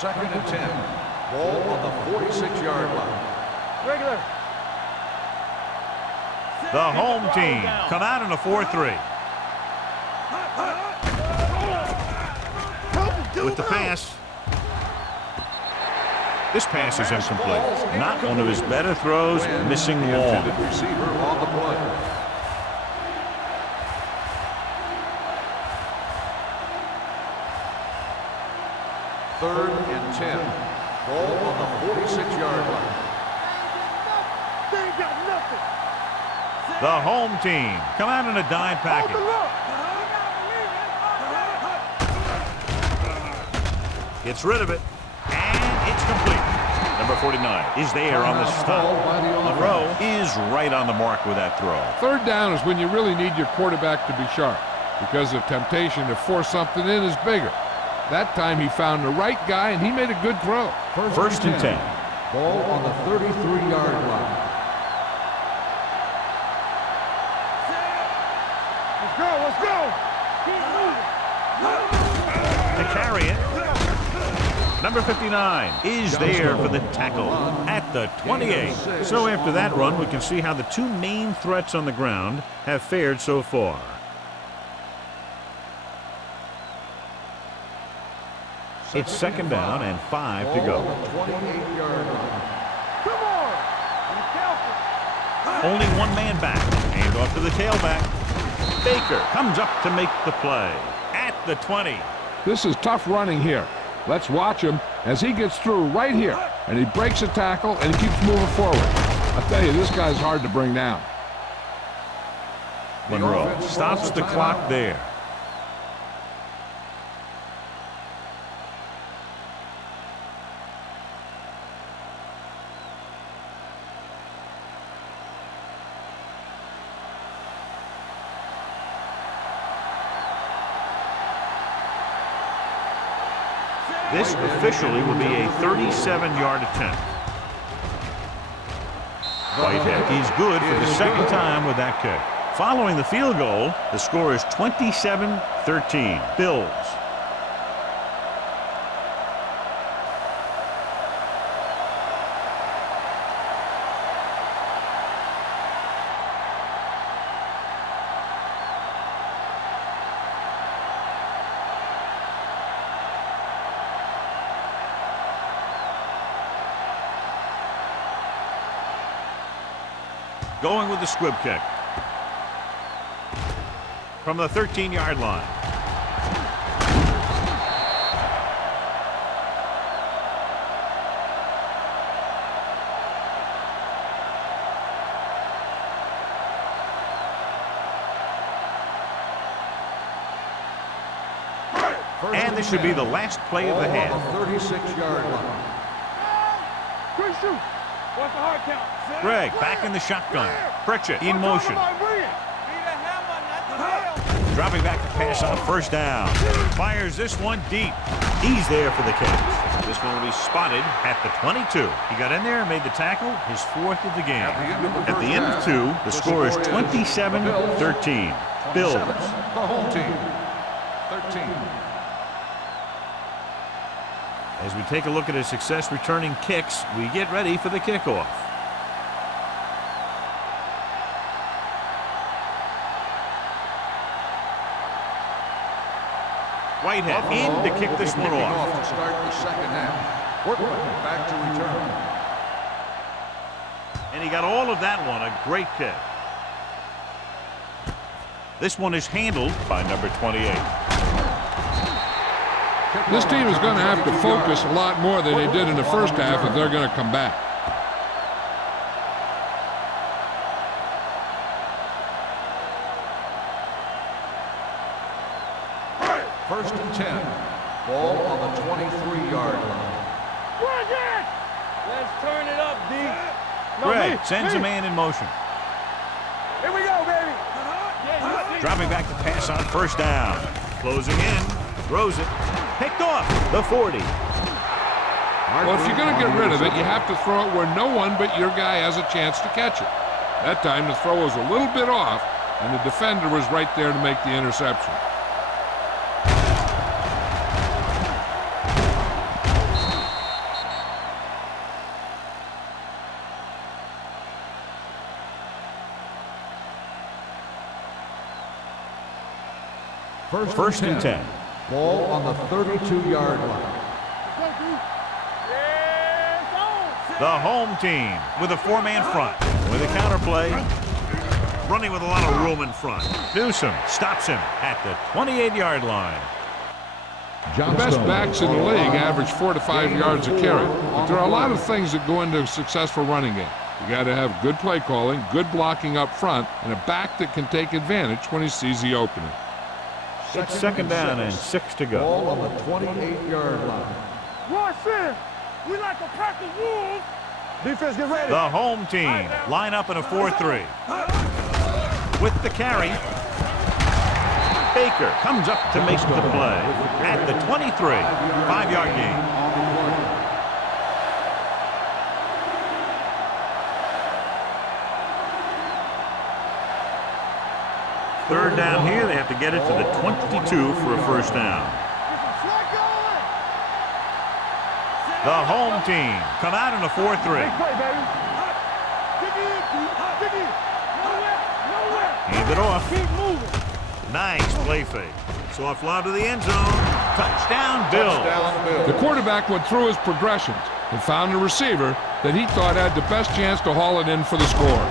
Second and 10. Ball on the 46-yard line. Regular. The home team come out in a 4-3. with the pass. This pass is incomplete. Not one of his better throws, missing long. Receiver on the play. Third and 10. Ball on the 46-yard line. They ain't got nothing. The home team come out in a dime package. Gets rid of it, and it's complete. Number 49 is there on the stop. Monroe is right on the mark with that throw. Third down is when you really need your quarterback to be sharp because the temptation to force something in is bigger. That time he found the right guy, and he made a good throw. First and 10. Ball on the 33-yard line. Let's go, let's go. Keep moving. To carry it. Number 59 is there for the tackle at the 28. So after that run, we can see how the two main threats on the ground have fared so far. It's second down and 5 to go. Come on. Be careful. Only one man back. Hand off to the tailback. Baker comes up to make the play at the 20. This is tough running here. Let's watch him as he gets through right here. And he breaks a tackle and he keeps moving forward. I'll tell you, this guy's hard to bring down. Monroe stops the clock there. This officially will be a 37-yard attempt. Whitehead is good for the second time with that kick. Following the field goal, the score is 27-13. Bills. Going with the squib kick. From the 13-yard line. And this should be the last play of the half. 36-yard line. Quick shoot. What's the hard count? Greg back in the shotgun. Pritchett in motion. Dropping back to pass on first down. Fires this one deep. He's there for the catch. This one will be spotted at the 22. He got in there and made the tackle, his fourth of the game. At the end of two, the score is 27-13. Bills. The home team. 13. As we take a look at his success returning kicks, we get ready for the kickoff. Whitehead in to kick this one off. To start the second half. Workman back to return. And he got all of that one, a great kick. This one is handled by number 28. This team is going to have to focus a lot more than they did in the first half if they're going to come back. First and 10. Ball on the 23-yard line. Let's turn it up, D. No, Greg me, sends me. a man in motion. Here we go, baby. Dropping back to pass on first down. Closing in. Throws it. Picked off the 40. Well, if you're going to get rid of it, you have to throw it where no one but your guy has a chance to catch it. That time the throw was a little bit off, and the defender was right there to make the interception. First and 10. Ball on the 32-yard line. The home team with a four-man front. With a counterplay. Running with a lot of room in front. Newsom stops him at the 28-yard line. The best backs in the league average 4 to 5 yards a carry. But there are a lot of things that go into a successful running game. You got to have good play calling, good blocking up front, and a back that can take advantage when he sees the opening. It's second down and 6 to go. Ball on the 28-yard line. Rush in. We like to pack the wolves. Defense, get ready. The home team line up in a 4-3. With the carry, Baker comes up to make the play at the 23, 5-yard gain. Third down here, they have to get it to the 22 for a first down. The home team come out in a 4-3. Hand it off. Keep moving. Nice play fake. Soft lob to the end zone. Touchdown, Bill. The quarterback went through his progressions and found a receiver that he thought had the best chance to haul it in for the score.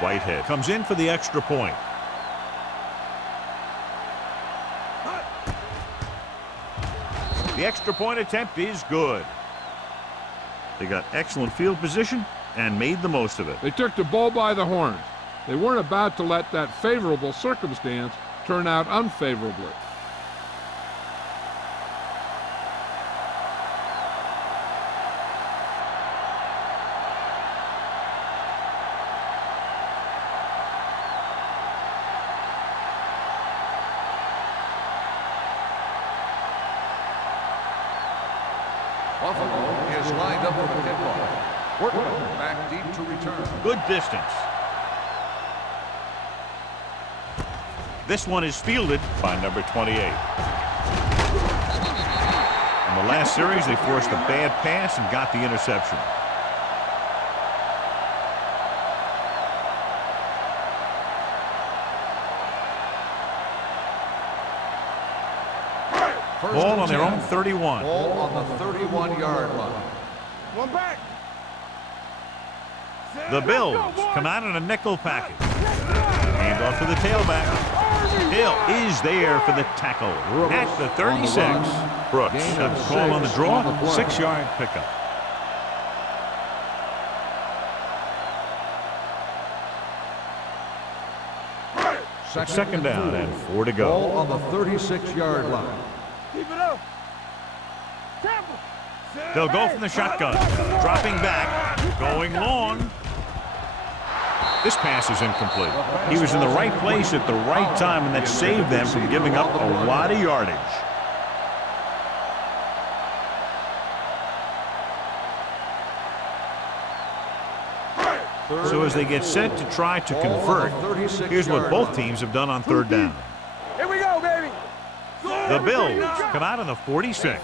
Whitehead comes in for the extra point. The extra point attempt is good. They got excellent field position and made the most of it. They took the bull by the horns. They weren't about to let that favorable circumstance turn out unfavorably. Buffalo is lined up for the kickoff. Workman back deep to return. Good distance. This one is fielded by number 28. In the last series, they forced a bad pass and got the interception. Ball on their own 31. Ball on the 31-yard line. One back. The Bills come out in a nickel package. Hand off to the tailback. Hill is there for the tackle at the 36. Brooks got the call on the draw. 6-yard pickup. Second down and 4 to go. Ball on the 36-yard line. Keep it up. Temple. They'll go from the shotgun. Dropping back. Going long. This pass is incomplete. He was in the right place at the right time, and that saved them from giving up a lot of yardage. So as they get set to try to convert, here's what both teams have done on third down. Here we go, baby. The Bills come out on the 46.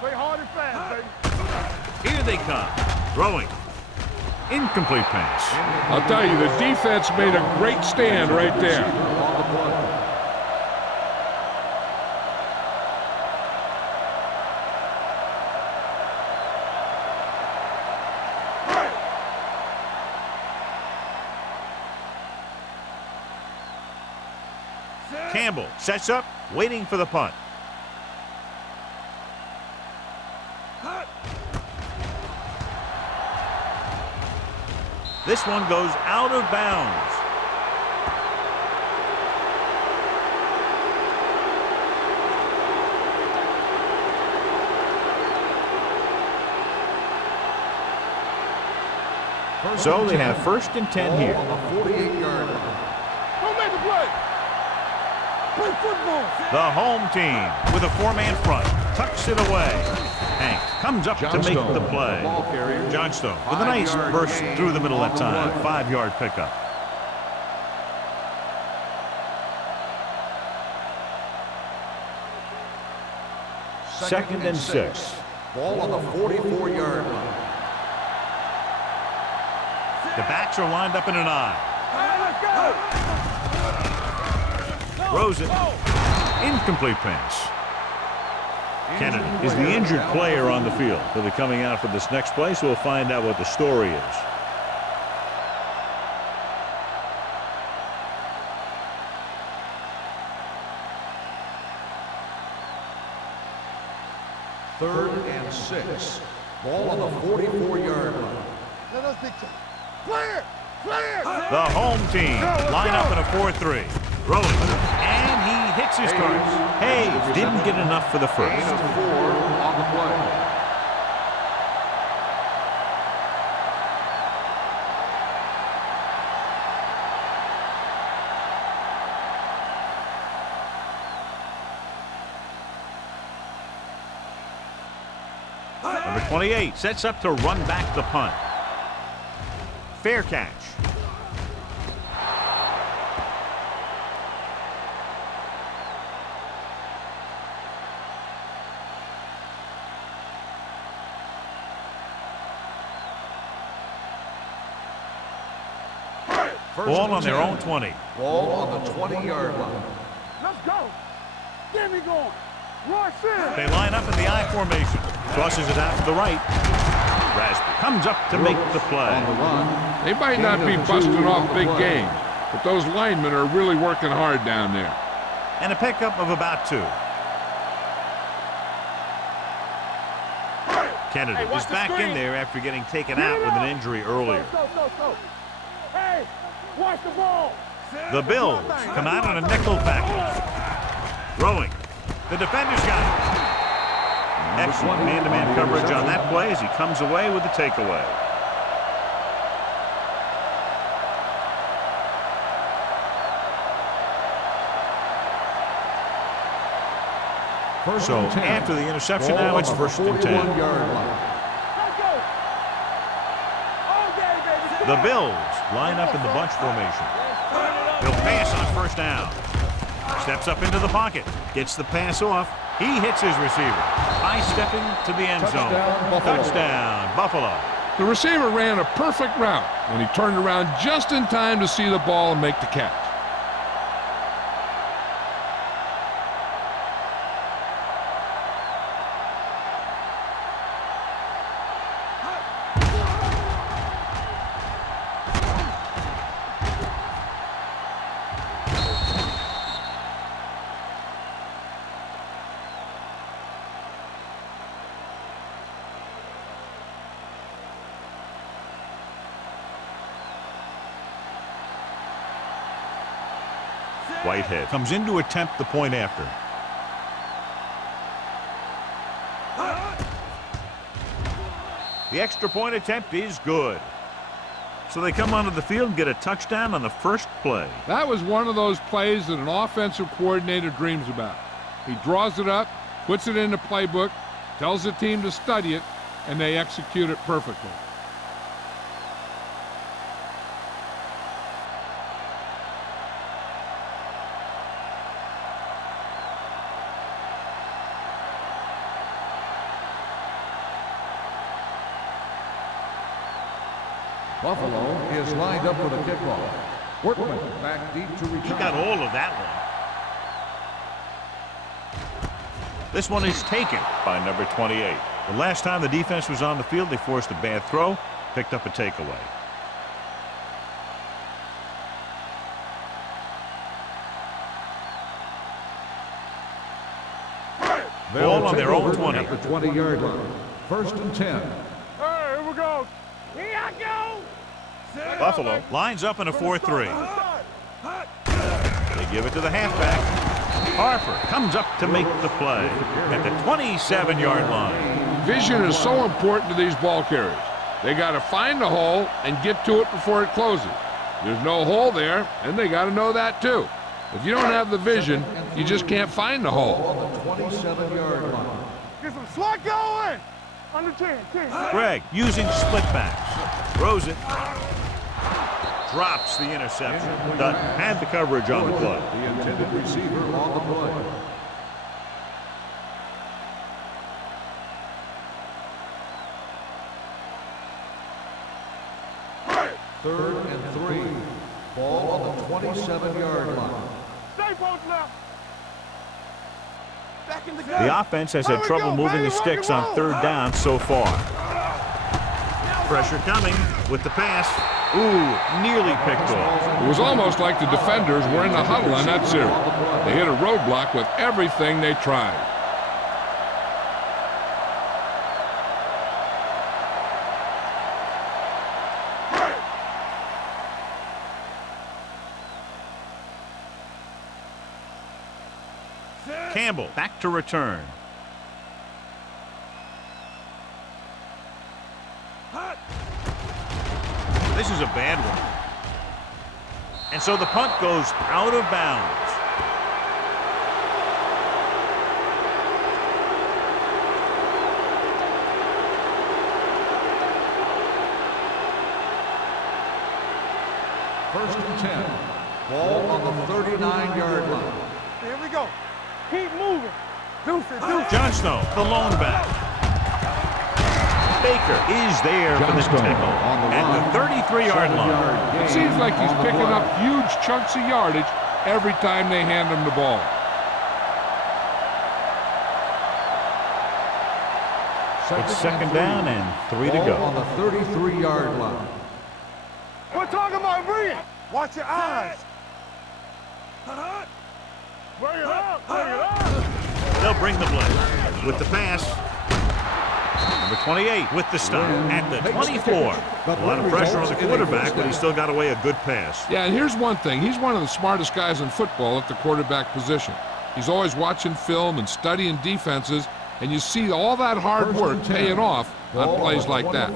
Play hard and fast, baby. Here they come. Throwing. Incomplete pass. I'll tell you, the defense made a great stand right there. Campbell sets up, waiting for the punt. This one goes out of bounds. So they have 1st and 10 here. On the 48-yard line. Don't make the play. Play football. The home team with a four-man front tucks it away. Hank comes up to make the play. Johnstone with a nice burst through the middle that time. 5-yard pickup. Second and 6. Ball on the 44-yard line. The backs are lined up in an I. Let's go. Throws it. Incomplete pass. Kennedy is the injured player on the field. He'll be coming out for this next play, so we'll find out what the story is. Third and 6. Ball on the 44-yard line. Let us picture. Clear. Clear. The home team line up in a 4-3. Rolling. And he hits his target. Hey, didn't get enough for the first. Gain of 4 on the play. Number 28 sets up to run back the punt. Fair catch. Ball on their own 20. Ball on the 20-yard line. Let's go. Get me going. Rush in. They line up in the I formation. Crosses it out to the right. Raspberry comes up to make the play. On the run. They might not be busting off big games, but those linemen are really working hard down there. And a pickup of about 2. Kennedy is back in there after getting taken out with an injury earlier. Go. Hey, watch the ball. The Bills come out on a nickel package. Throwing. The defender's got it. Excellent man-to-man coverage on that play as he comes away with the takeaway. So after the interception, now it's 1st and 10. Let's go. All day, baby. The Bills line up in the bunch formation. He'll pass on 1st down. Steps up into the pocket. Gets the pass off. He hits his receiver. High-stepping to the end zone. Touchdown, Buffalo. The receiver ran a perfect route, and he turned around just in time to see the ball and make the catch. Whitehead comes in to attempt the point after. The extra point attempt is good. So they come onto the field and get a touchdown on the first play. That was one of those plays that an offensive coordinator dreams about. He draws it up, puts it in the playbook, tells the team to study it, and they execute it perfectly. Buffalo is lined up with a kickoff. Workman back deep to return. He got all of that one. This one is taken by number 28. The last time the defense was on the field, they forced a bad throw, picked up a takeaway. Ball on their own 20. At the 20-yard line. 1st and 10. Hey, here we go. Here I go. Buffalo lines up in a 4-3. They give it to the halfback. Harper comes up to make the play at the 27-yard line. Vision is so important to these ball carriers. They got to find the hole and get to it before it closes. There's no hole there, and they got to know that too. If you don't have the vision, You just can't find the hole. Ball on the 27-yard line. Get some swat going. Under 10. Greg using split backs. Throws it. Drops the interception. Doesn't have the coverage on the play. The intended receiver on the play. Third and 3. Ball on the 27-yard line. Stay post now. Back in the game. The offense has had trouble moving the sticks on third down so far. Pressure coming with the pass. Ooh, nearly picked off. It was almost like the defenders were in the huddle on that series. They hit a roadblock with everything they tried. Campbell back to return. This is a bad one. And so the punt goes out of bounds. First and 10. Ball on the 39-yard line. Here we go. Keep moving. Deuce it. John Snow, the lone back. Baker is there for the tackle at the 33-yard line. It seems like he's picking up huge chunks of yardage every time they hand him the ball. It's second down and 3 to go. On the 33-yard line. We're talking about bringing. Watch your eyes. Bring it up. Bring it up. They'll bring the blitz with the pass. Number 28 with the stop at the 24. A lot of pressure on the quarterback, but he still got away a good pass. Yeah, and here's one thing. He's one of the smartest guys in football at the quarterback position. He's always watching film and studying defenses, and you see all that hard work paying off on plays like that.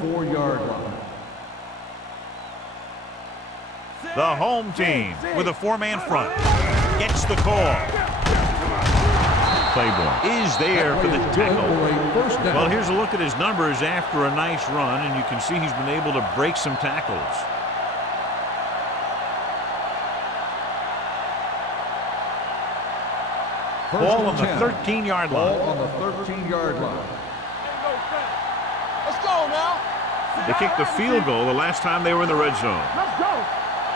The home team with a four-man front gets the call. Claiborne is there for the tackle. Well, here's a look at his numbers after a nice run, and you can see he's been able to break some tackles. Ball on the 13-yard line. Ball on the 13-yard line. Let's go now. They kicked the field goal the last time they were in the red zone. Let's go.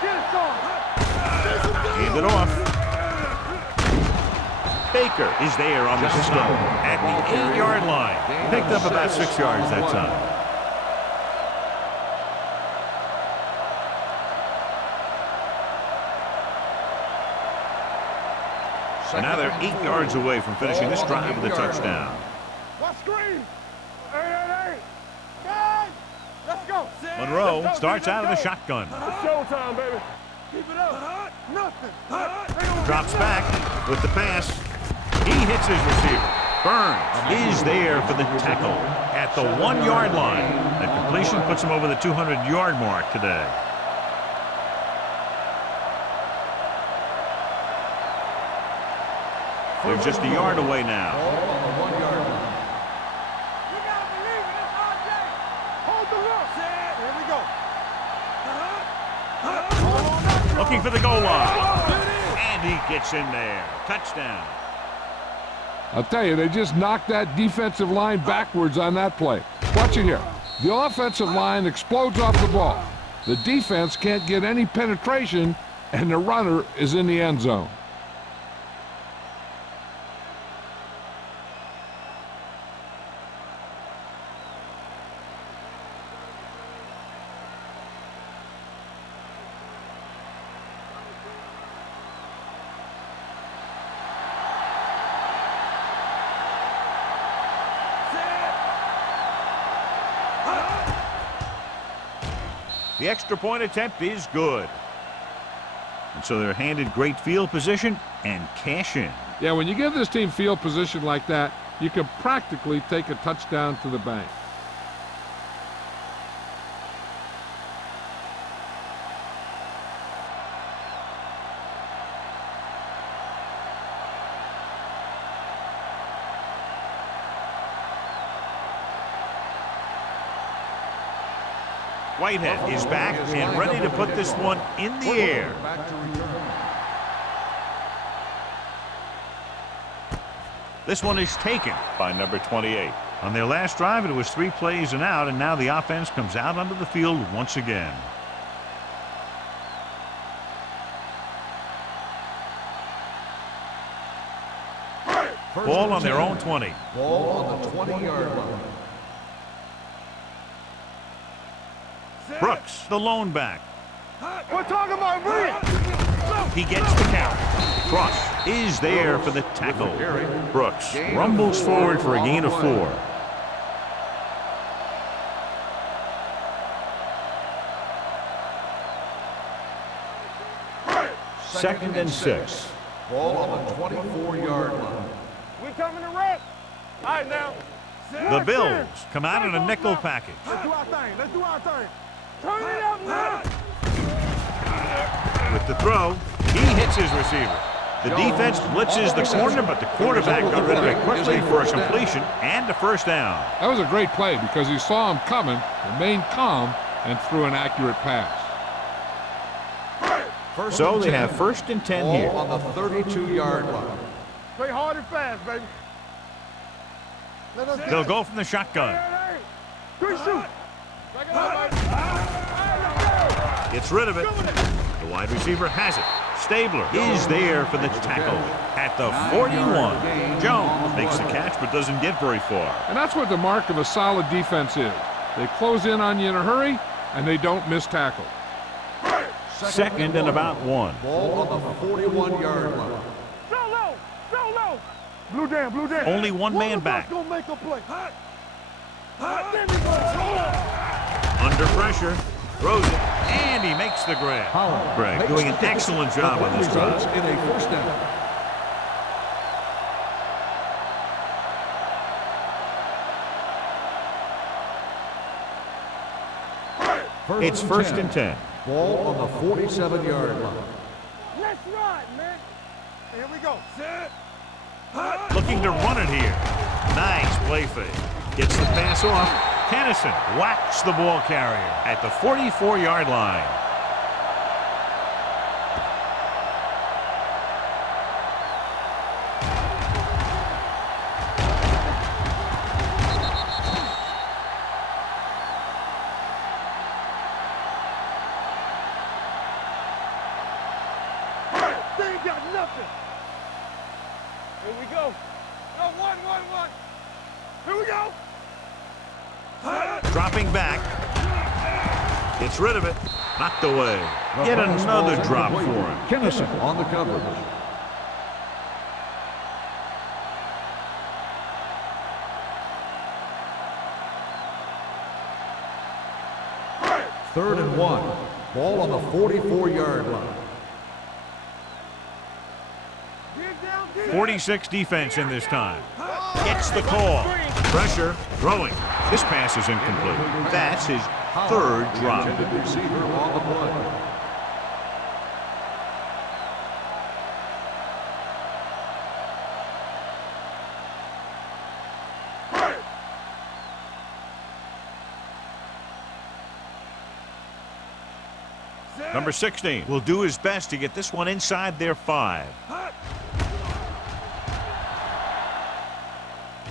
Get it going. Hand it off. Baker is there on the stop at the 8-yard line. Picked up about 6 yards that time. And now they're 8 yards away from finishing this drive with a touchdown. What screen? 888. Guys, let's go. Monroe starts out of the shotgun. It's showtime, baby. Keep it up. Nothing. Drops back with the pass. He hits his receiver. Burns is there for the tackle at the 1-yard line. The completion puts him over the 200-yard mark today. They're just a yard away now. Ball on the 1-yard line. You gotta believe it. It's RJ. Hold the look. Here we go. Looking for the goal line. And he gets in there. Touchdown. I'll tell you, they just knocked that defensive line backwards on that play. Watch it here. The offensive line explodes off the ball. The defense can't get any penetration, and the runner is in the end zone. The extra point attempt is good. And so they're handed great field position and cash in. Yeah, when you give this team field position like that, you can practically take a touchdown to the bank. Whitehead is back and ready to put this one in the air. Back to return. This one is taken by number 28. On their last drive, it was 3 plays and out, and now the offense comes out onto the field once again. Ball on their own 20. Ball on the 20-yard line. Brooks, the lone back. We're talking about Reed. He gets the carry. Cross is there for the tackle. Brooks rumbles forward for a gain of 4. Second and 6. Ball on the 24-yard line. We coming to rest. All right, now. The Bills come out in a nickel package. Let's do our thing. Let's do our thing. Turn it up now. With the throw, he hits his receiver. The defense blitzes the corner, but the quarterback got rid of it quickly for a completion and a first down. That was a great play because he saw him coming, remained calm, and threw an accurate pass. So they have first and 10 Ball here. on the 32-yard line. Play hard and fast, baby. Let us They'll go from the shotgun. Good shoot. Gets rid of it. The wide receiver has it. Stabler is there for the tackle at the 41. Jones makes the catch but doesn't get very far. And that's what the mark of a solid defense is. They close in on you in a hurry, and they don't miss tackle. Second and about 1. Ball on the 41-yard line. Go low. Go low. Blue down. Blue down. Only one man back. Gonna make a play. Under pressure. Throws it, and he makes the grab. Greg doing an excellent job on this drive. In a first down. It's first and 10. Ball on the 47-yard line. Let's ride, man. Here we go. Set. Looking to run it here. Nice play fake. Gets the pass off. Kennison whacks the ball carrier at the 44-yard line. They ain't got nothing. Here we go. No, one. Here we go. Dropping back. Gets rid of it. Knocked away. Yet another drop for him. Kennison on the coverage. Third and 1. Ball on the 44-yard line. 46 defense in this time. Gets the call. Pressure. Throwing. This pass is incomplete. That's his 3rd drop. The receiver on the play. Number 16 will do his best to get this one inside their 5.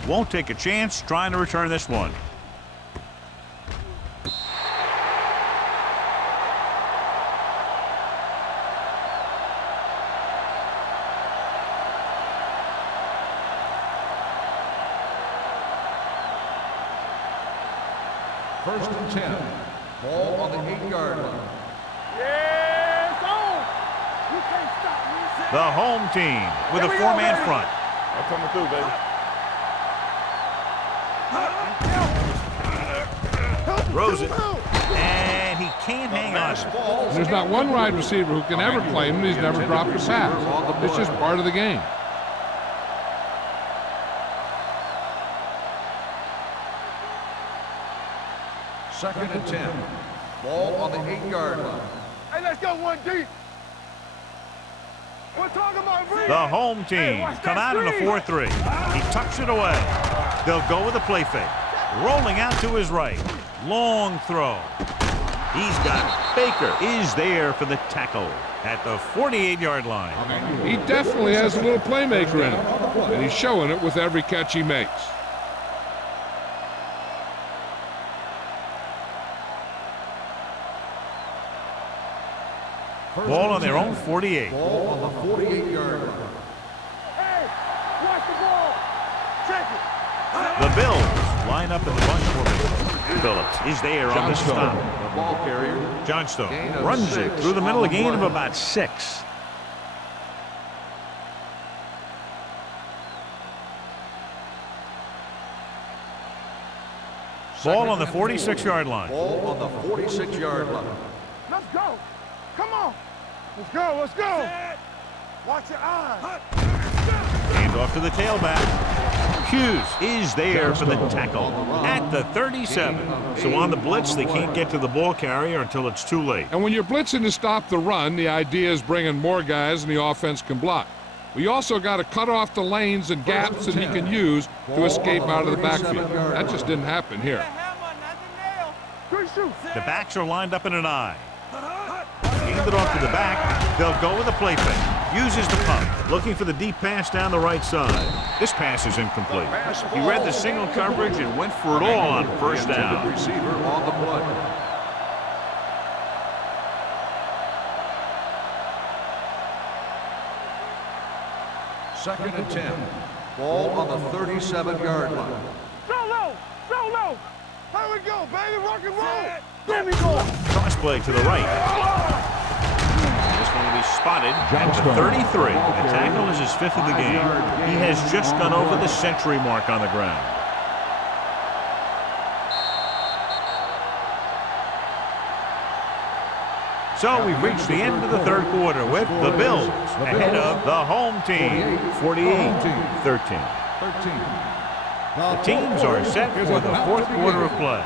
Won't take a chance trying to return this one. First and 10. Ball on the 8-yard line. Yeah, it's on. You can't stop me. The home team with a 4-man front. I'm coming through, baby. Throws it, and he can't hang on. There's not one wide receiver who can ever claim that he's never dropped a pass. It's just part of the game. Second and 10. Ball on the 8-yard line. Hey, let's go one deep. We're talking about Reed. The home team come out in a 4-3. He tucks it away. They'll go with a play fake. Rolling out to his right. Long throw. He's got it. Baker is there for the tackle at the 48-yard line. He definitely has a little playmaker in him, and he's showing it with every catch he makes. Ball on their own 48. Ball on the 48-yard line. Hey, watch the ball. Check it. The Bills line up in the bunch formation. Phillips is there on the stop. The ball carrier. Johnstone runs it through the middle, a gain of about 6. Ball on the 46-yard line. Ball on the 46-yard line. Let's go. Come on. Let's go. Let's go. Watch your eyes. Hand off to the tailback. Hughes is there for the tackle at the 37. So on the blitz, they can't get to the ball carrier until it's too late. And when you're blitzing to stop the run, the idea is bringing more guys than the offense can block. We also got to cut off the lanes and gaps that he can use to escape out of the backfield. That just didn't happen here. The backs are lined up in an I. Hand it off to the back. They'll go with a play fake. Uses the pump. Looking for the deep pass down the right side. This pass is incomplete. He read the single coverage and went for it all on first down. Receiver on the play. Second and 10. Ball on the 37-yard line. Solo. Solo. Here we go, baby. Rock and roll. There we go. Cross play to the right. This one will be spotted at the 33. The tackle is his 5th of the game. He has just gone over the century mark on the ground. So we've reached the end of the third quarter with the Bills ahead of the home team, 48-13. The teams are set for the fourth quarter of play.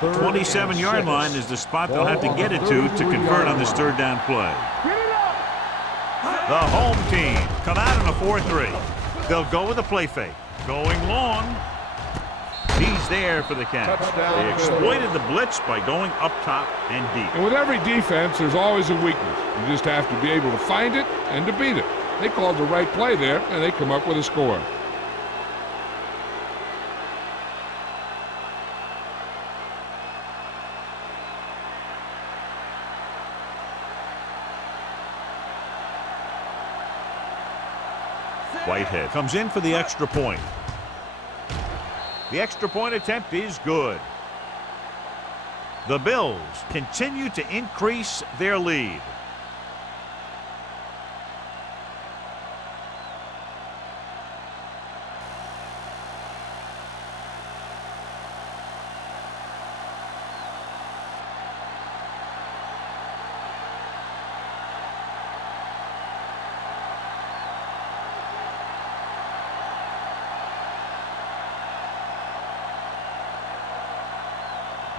27-yard line is the spot they'll have to get it to convert on this third down play. The home team come out in a 4-3. They'll go with a play fake. Going long. He's there for the catch. They exploited the blitz by going up top and deep. And with every defense, there's always a weakness. You just have to be able to find it and to beat it. They called the right play there, and they come up with a score. Whitehead comes in for the extra point. The extra point attempt is good. The Bills continue to increase their lead.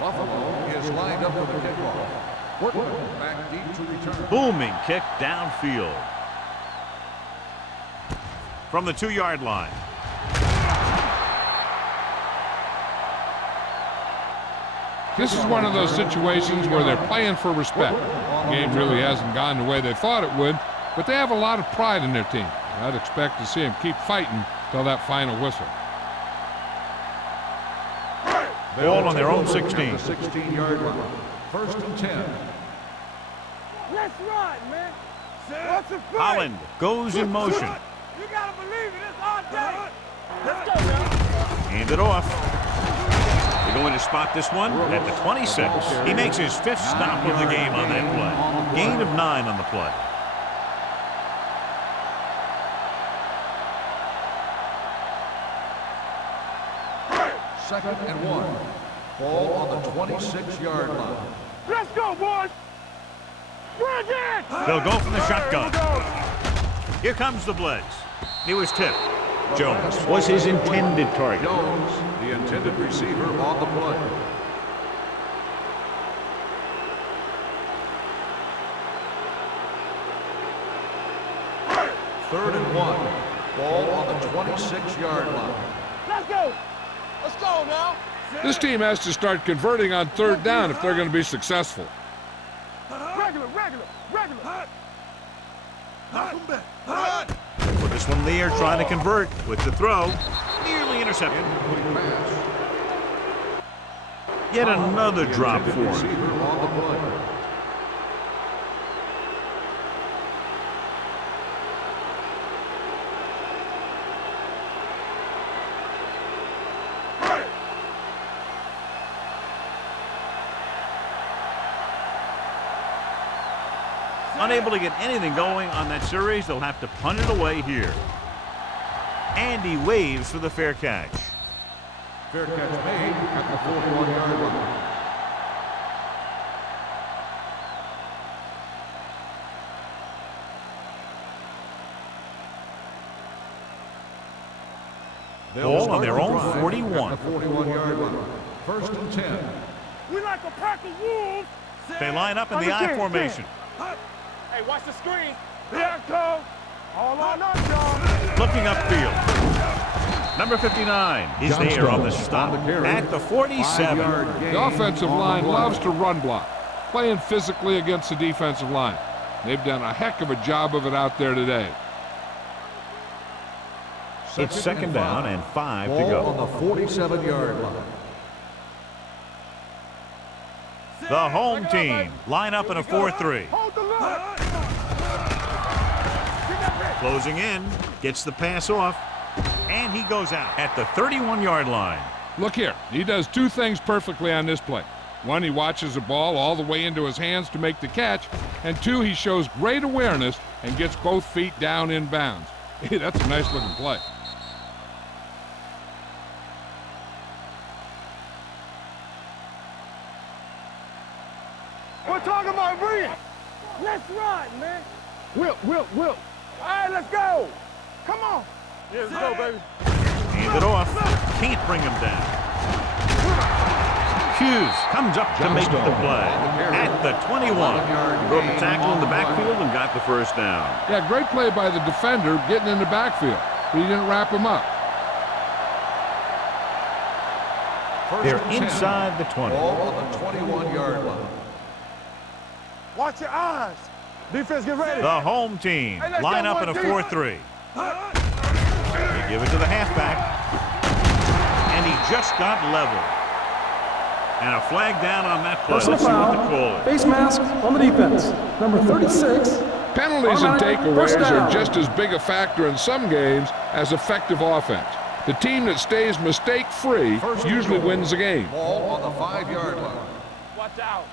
Buffalo is lined up for the kickoff. Portland back deep to return. Booming kick downfield. From the 2-yard line. This is one of those situations where they're playing for respect. The game really hasn't gone the way they thought it would, but they have a lot of pride in their team. I'd expect to see them keep fighting till that final whistle. Ball on their own 16. 16-yard line. First and 10. Let's run, man. What's the play? Holland goes in motion. You gotta believe it. It's all day. Let's go, man. Hand it off. They're going to spot this one at the 26. He makes his 5th stop of the game on that play. Gain of 9 on the play. Second and 1. Ball on the 26-yard line. Let's go, boys. Bring it. They'll go from the shotgun. Here comes the blitz. He was tipped. Jones was his intended target. Jones, the intended receiver on the play. Third and 1. Ball on the 26-yard line. Let's go. Let's go now. This team has to start converting on third down if they're going to be successful. Regular. Knock him back. Put this one in the air, trying to convert with the throw. Nearly intercepted. Yet another drop for him. Receiver on the play. Unable to get anything going on that series, they'll have to punt it away here. And he waves for the fair catch. Fair catch made at the 41-yard line. Ball on their own 41. At the 41-yard line. 1st and 10. We like a pack of wolves. They line up in the I formation. Hey, watch the screen. There it goes. All on us, y'all. Looking upfield. Number 59. He's there on the stop at the 47. The offensive line loves to run block, playing physically against the defensive line. They've done a heck of a job of it out there today. It's second down and 5 to Ball go. on the 47-yard line. The home team line up in a 4-3. Hold the line. Closing in, gets the pass off, and he goes out at the 31-yard line. Look here, he does two things perfectly on this play. One, he watches the ball all the way into his hands to make the catch, and two, he shows great awareness and gets both feet down in bounds. Hey, that's a nice looking play. We're talking about bringing. Let's run, man. Whip. All right, let's go. Come on. Yeah, let's go, baby. Hand it off. Can't bring him down. Hughes comes up to make the play at the 21. Broke a tackle in the backfield and got the first down. Yeah, great play by the defender getting in the backfield, but he didn't wrap him up. They're inside the 20. Ball on the 21-yard line. Watch your eyes. Defense, get ready. The home team Hey, let's line go, up in a 1-2. 4-3. They give it to the halfback. And he just got level. And a flag down on that play. Personal Let's see what the foul. call is. Face mask on the defense. Number 36. Penalties and Automatic takeaways first down. are just as big a factor in some games as effective offense. The team that stays mistake-free usually wins the game. Ball on the 5-yard line. Watch out.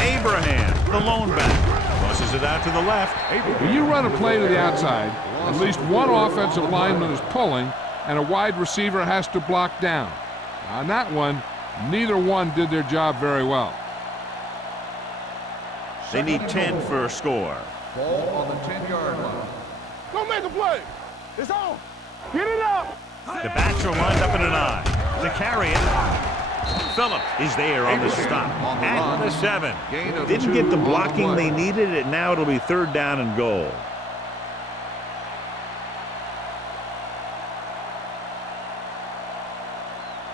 Abraham, the lone back, tosses it out to the left. When you run a play to the outside, at least one offensive lineman is pulling, and a wide receiver has to block down. On that one, neither one did their job very well. They need 10 for a score. Ball on the 10-yard line. Go make a play. It's on. Get it up. The backs are lined up in an I. To carry it. Phillips is there on the stop at the 7. Didn't get the blocking they needed, and now it'll be third down and goal.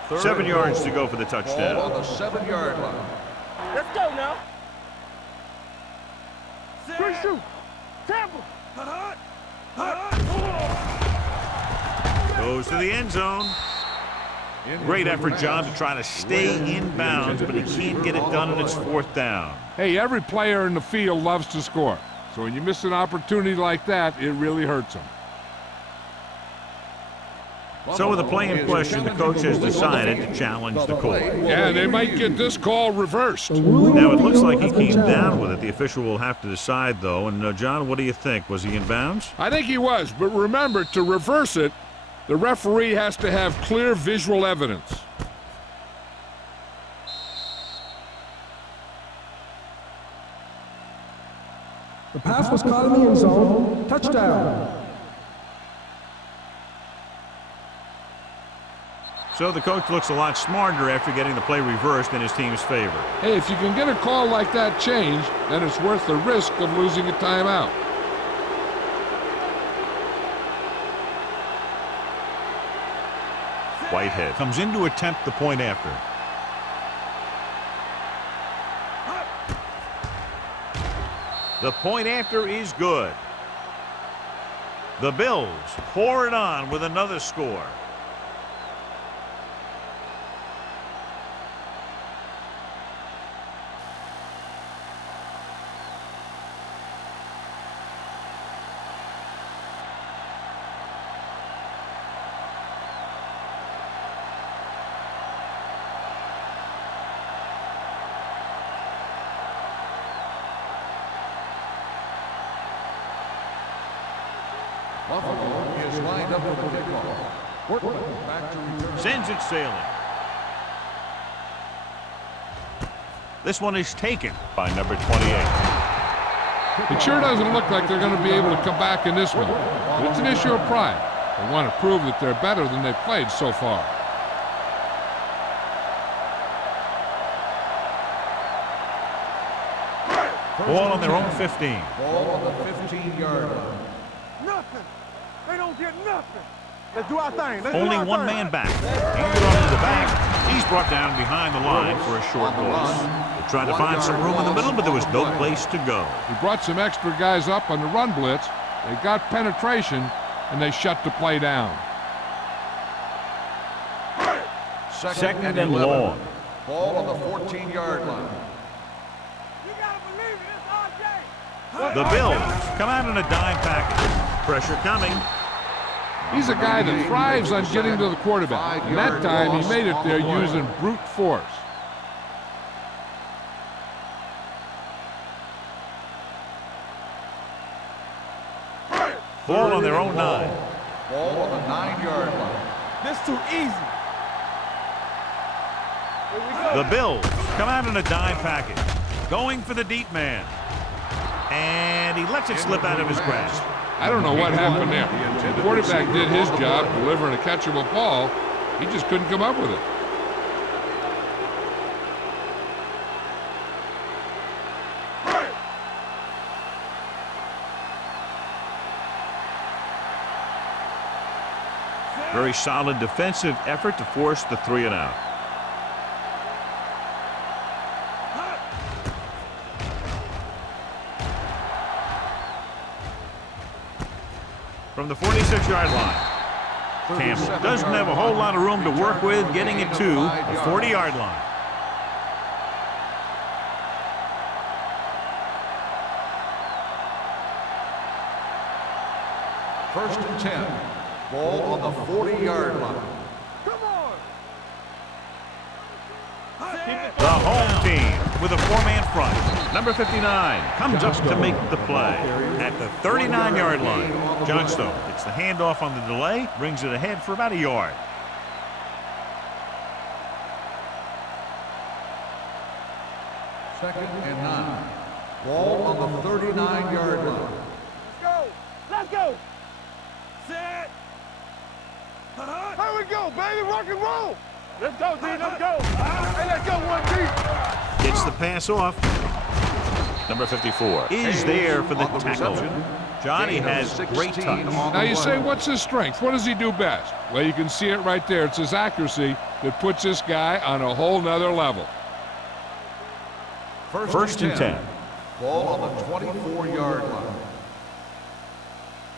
Third 7 and yards goal. to go for the Ball on touchdown. the 7-yard line. Let's go now. Quick shoot. Tampa. Goes to the end zone. Great effort, John, to try to stay in bounds, but he can't get it done, and it's fourth down. Hey, every player in the field loves to score. So when you miss an opportunity like that, it really hurts them. So with the play in question, the coach has decided to challenge the call. Yeah, they might get this call reversed. Now, it looks like he came down with it. The official will have to decide, though. And, John, what do you think? Was he in bounds? I think he was, but remember, to reverse it, the referee has to have clear visual evidence. The pass was caught in the end zone. Touchdown. So the coach looks a lot smarter after getting the play reversed in his team's favor. Hey, if you can get a call like that changed, then it's worth the risk of losing a timeout. Whitehead comes in to attempt the point after. The point after is good. The Bills pour it on with another score. Buffalo is lined up for the kickoff. Back to return. Sends it sailing. This one is taken by number 28. It sure doesn't look like they're going to be able to come back in this one. But it's an issue of pride. They want to prove that they're better than they've played so far. Ball on their own 15. Ball on the 15-yard line. Nothing. They don't get nothing. Let's do our thing. Let's Only do our one thing. man back. Handed off to the back. He's brought down behind the line for a short loss. They're trying to find some room in the middle, but there was no place to go. He brought some extra guys up on the run blitz. They got penetration, and they shut the play down. Second and long. Ball on the 14-yard line. You gotta believe it. It's RJ. The Bills come out in a dime package. Pressure coming. He's a guy that thrives on getting to the quarterback. And that time, he made it there using brute force. Ball on their own 9. Ball on the 9-yard line. This too easy. Here we go. The Bills come out in a dime package. Going for the deep man. And he lets it slip out of his grasp. I don't know what happened there. The quarterback did his job delivering a catchable ball. He just couldn't come up with it. Very solid defensive effort to force the 3 and out. From the 46-yard line, Campbell doesn't have a whole lot of room to work with, getting it to the 40-yard line. First and 10. Ball on the 40-yard line. Come on. The home team with a 4-man front. Number 59 comes up to make the play at the 39-yard line. Johnstone gets the handoff on the delay, brings it ahead for about a yard. Second and 9. Ball on the 39-yard line. Let's go. Let's go. Set. Here we go, baby. Rock and roll. Let's go, D. Let's go. Hey, let's go, 1D. Gets the pass off. Number 54 is there for the tackle. Johnny has great touch. Now you say, what's his strength? What does he do best? Well, you can see it right there. It's his accuracy that puts this guy on a whole nother level. First and 10. Ball on the 24-yard line.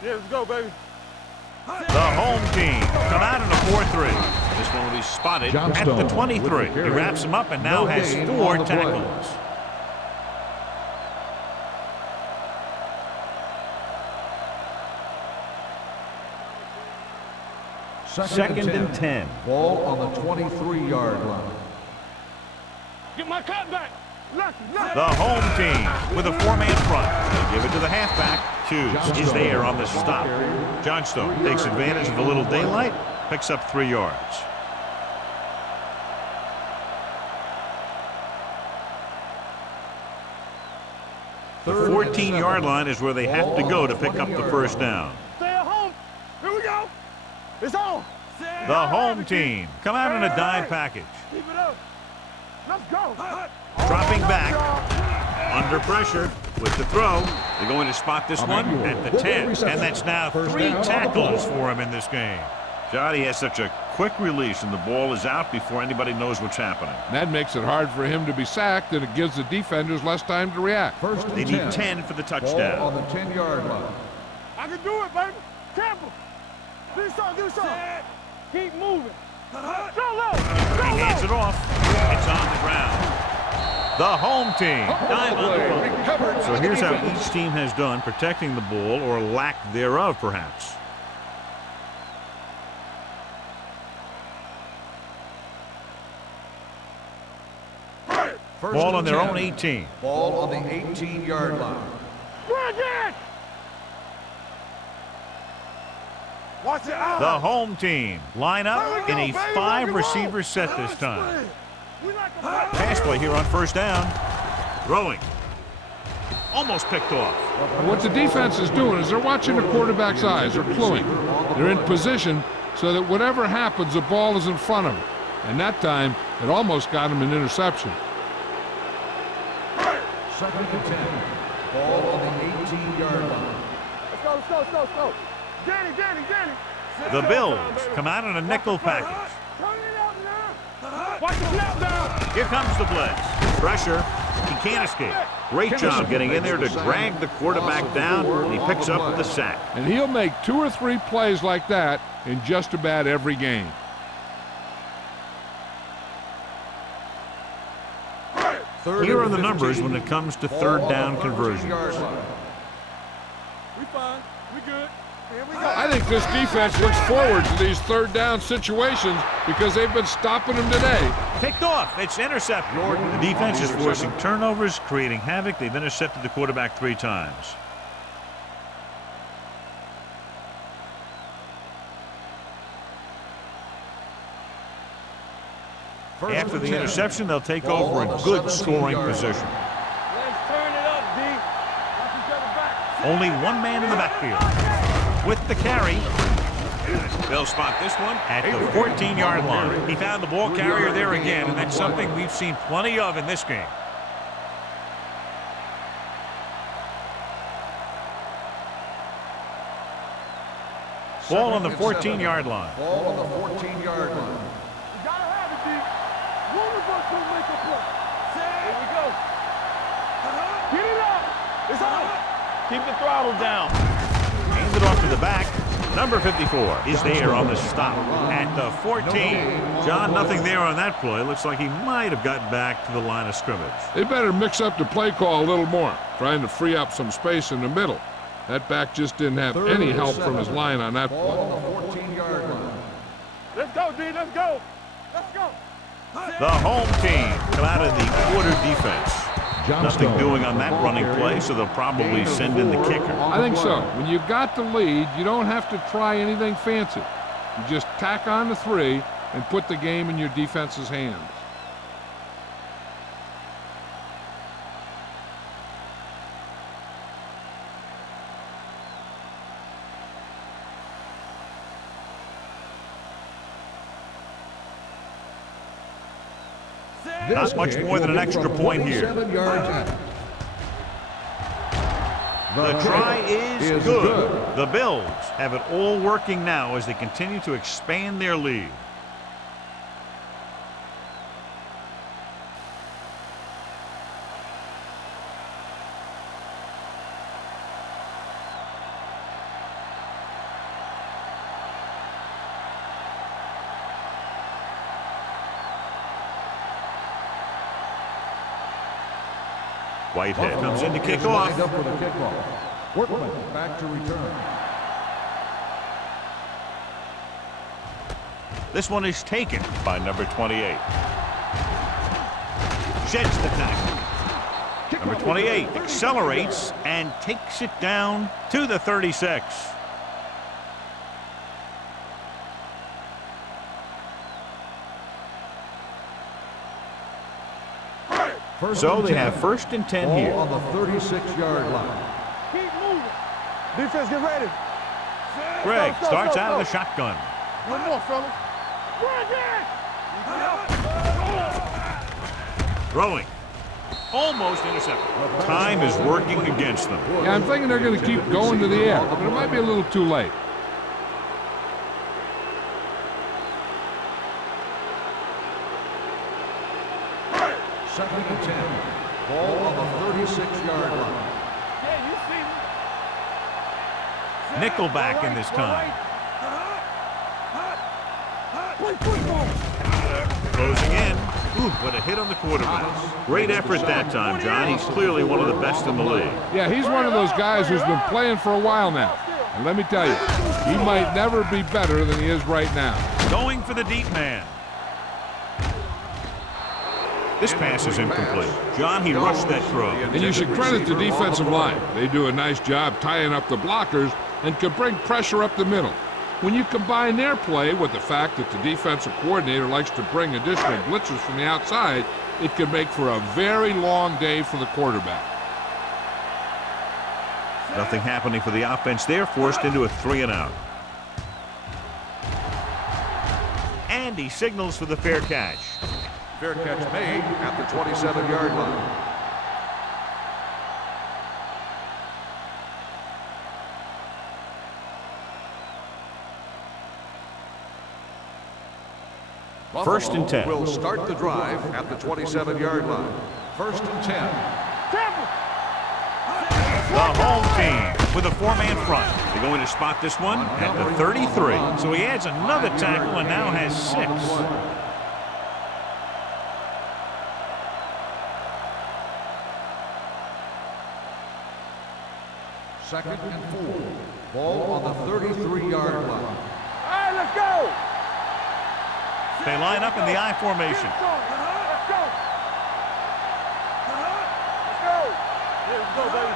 Yeah, let's go, baby. The home team come out in a 4-3. This one will be spotted at the 23. He wraps him up and now has 4 tackles. Second and 10. Ball on the 23-yard line. Get my cut back. Lucky. The home team with a 4-man front. They give it to the halfback. Hughes is there on the stop. Johnstone takes advantage of a little daylight, picks up 3 yards. The 14-yard line is where they have to go to pick up the first down. Stay at home. Here we go. It's on. The home team come out in a dime package. Keep it up. Let's go. Dropping back, under pressure with the throw. They're going to spot this one at the 10, and that's now 3 tackles for him in this game. Johnny has such a quick release, and the ball is out before anybody knows what's happening. That makes it hard for him to be sacked, and it gives the defenders less time to react. They need 10 for the touchdown. Ball on the 10-yard line. I can do it, baby. Campbell. Do something. Keep moving. Go low. He hands it off. It's on the ground. The home team. Dive on the ball. So here's how each team has done protecting the ball, or lack thereof, perhaps. Ball on their own 18. Ball on the 18-yard line. Watch it out. The home team line up in a 5-receiver set this time. Pass play here on first down. Throwing. Almost picked off. What the defense is doing is they're watching the quarterback's eyes. They're cluing. They're in position so that whatever happens, the ball is in front of them. And that time, it almost got him an interception. 2nd and 10. Ball on the 18-yard line. Let's go. Danny. The Bills come out in a nickel package. Turn it up now. Watch the snap down. Here comes the blitz. Pressure. He can't escape. Great job getting in there to drag the quarterback down, and he picks up the sack. And he'll make 2 or 3 plays like that in just about every game. Here are the numbers when it comes to third down conversions. We fine. We good. Here we go. I think this defense looks forward to these third down situations because they've been stopping them today. Picked off. It's intercepted. The defense is forcing turnovers, creating havoc. They've intercepted the quarterback 3 times. After the interception, they'll take over in good scoring position. Let's turn it up, D. Watch each other back. Only one man in the backfield. With the carry. They'll spot this one at the 14-yard line. He found the ball carrier there again, and that's something we've seen plenty of in this game. Ball on the 14-yard line. Ball on the 14-yard line. You gotta have it, D. One of us will make a play. Here we go. Get it up. It's on. Keep the throttle down. Hands it off to the back. Number 54 is there on the stop at the 14. John, nothing there on that play. Looks like he might have gotten back to the line of scrimmage. They better mix up the play call a little more, trying to free up some space in the middle. That back just didn't have any help from his line on that Ball play. on the 14-yard line. Let's go, D. Let's go. Let's go. The home team come out in the quarter defense. Nothing doing on that running play, so they'll probably send in the kicker. I think so. When you've got the lead, you don't have to try anything fancy. You just tack on the 3 and put the game in your defense's hands. Not much more than an extra point here. The try is good. The Bills have it all working now as they continue to expand their lead. Whitehead comes in to kick off. Lined up for the kickoff. Workman back to return. This one is taken by number 28. Sheds the tackle. Number 28 accelerates and takes it down to the 36. So they have 1st and 10 here. Ball on the 36-yard line. Keep moving. Defense, get ready. Greg starts out of the shotgun. One more, fellas. Throwing. Almost intercepted. Time is working against them. Yeah, I'm thinking they're going to keep going to the air, but it might be a little too late. Nickelback in this time. Closing in. Ooh, what a hit on the quarterback. Great effort that time, John. He's clearly one of the best in the league. Yeah, he's one of those guys who's been playing for a while now. And let me tell you, he might never be better than he is right now. Going for the deep man. This pass is incomplete. John, he rushed that throw. And you should credit the defensive line. They do a nice job tying up the blockers and can bring pressure up the middle. When you combine their play with the fact that the defensive coordinator likes to bring additional blitzes from the outside, it can make for a very long day for the quarterback. Nothing happening for the offense there, forced into a 3-and-out. And he signals for the fair catch. Fair catch made at the 27-yard line. First and 10. Will start the drive at the 27-yard line. First and 10. The home team with a 4-man front. They're going to spot this one at the 33. So he adds another tackle and now has 6. Second and 4. Ball on the 33-yard line. All right, let's go. They line up in the I formation. Let's go. Let's go. Let's go, baby.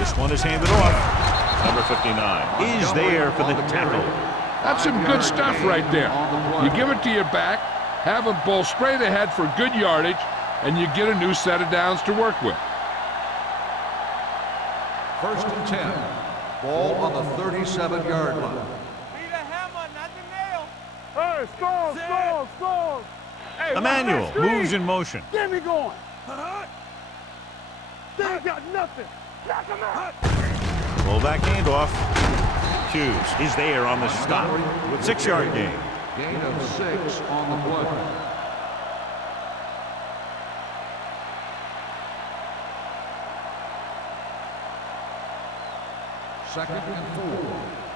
This one is handed off. Number 59 is there for the tackle. That's some good stuff right there. You give it to your back, have him bowl straight ahead for good yardage, and you get a new set of downs to work with. First and 10. Ball on the 37-yard line. Be the hammer, not the nail. Hey, storm. Hey, Emmanuel moves in motion. Get me going. They ain't got nothing. Knock him out. Fullback handoff. Hughes is there on the stop. 6-yard gain. Gain of 6 on the play. Second and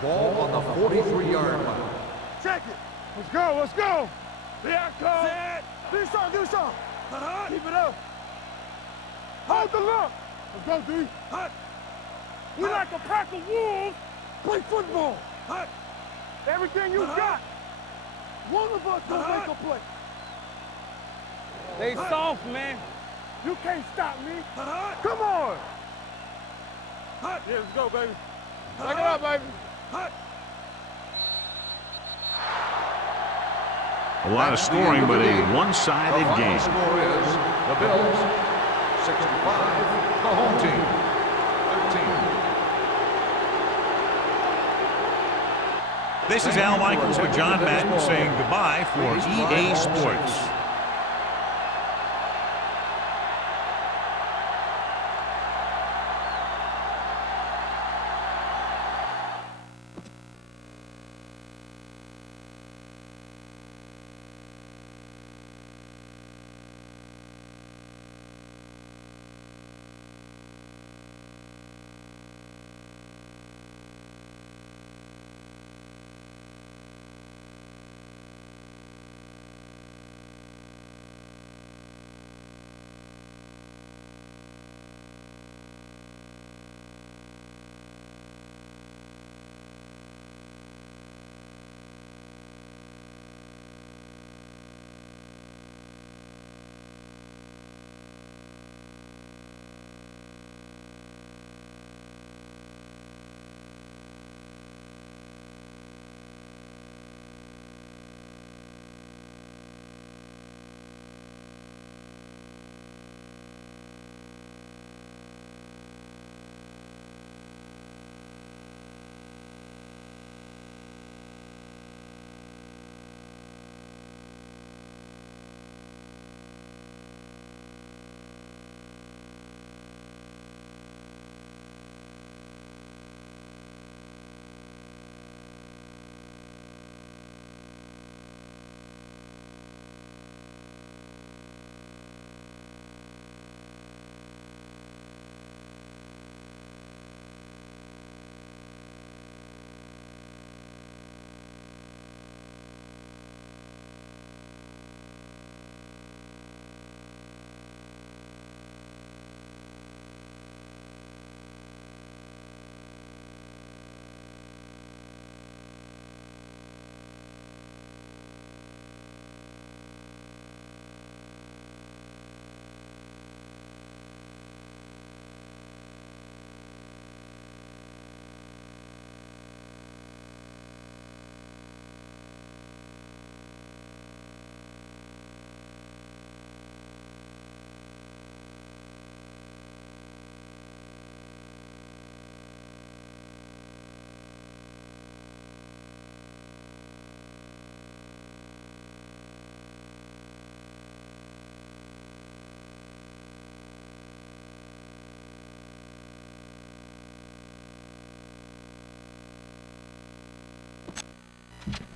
4. Ball on the 43-yard line. Check it. Let's go. There I come. Do something. Keep it up. Hold the look. Let's go, D. We like a pack of wolves. Play football. Everything you got. One of us will make a play. They soft, man. You can't stop me. Come on. Yeah, let's go, baby. Back it up, baby. A lot of scoring, but a one-sided game. The score is the Bills 65, the home team 13. This is Al Michaels with John Madden saying goodbye for EA Sports. it.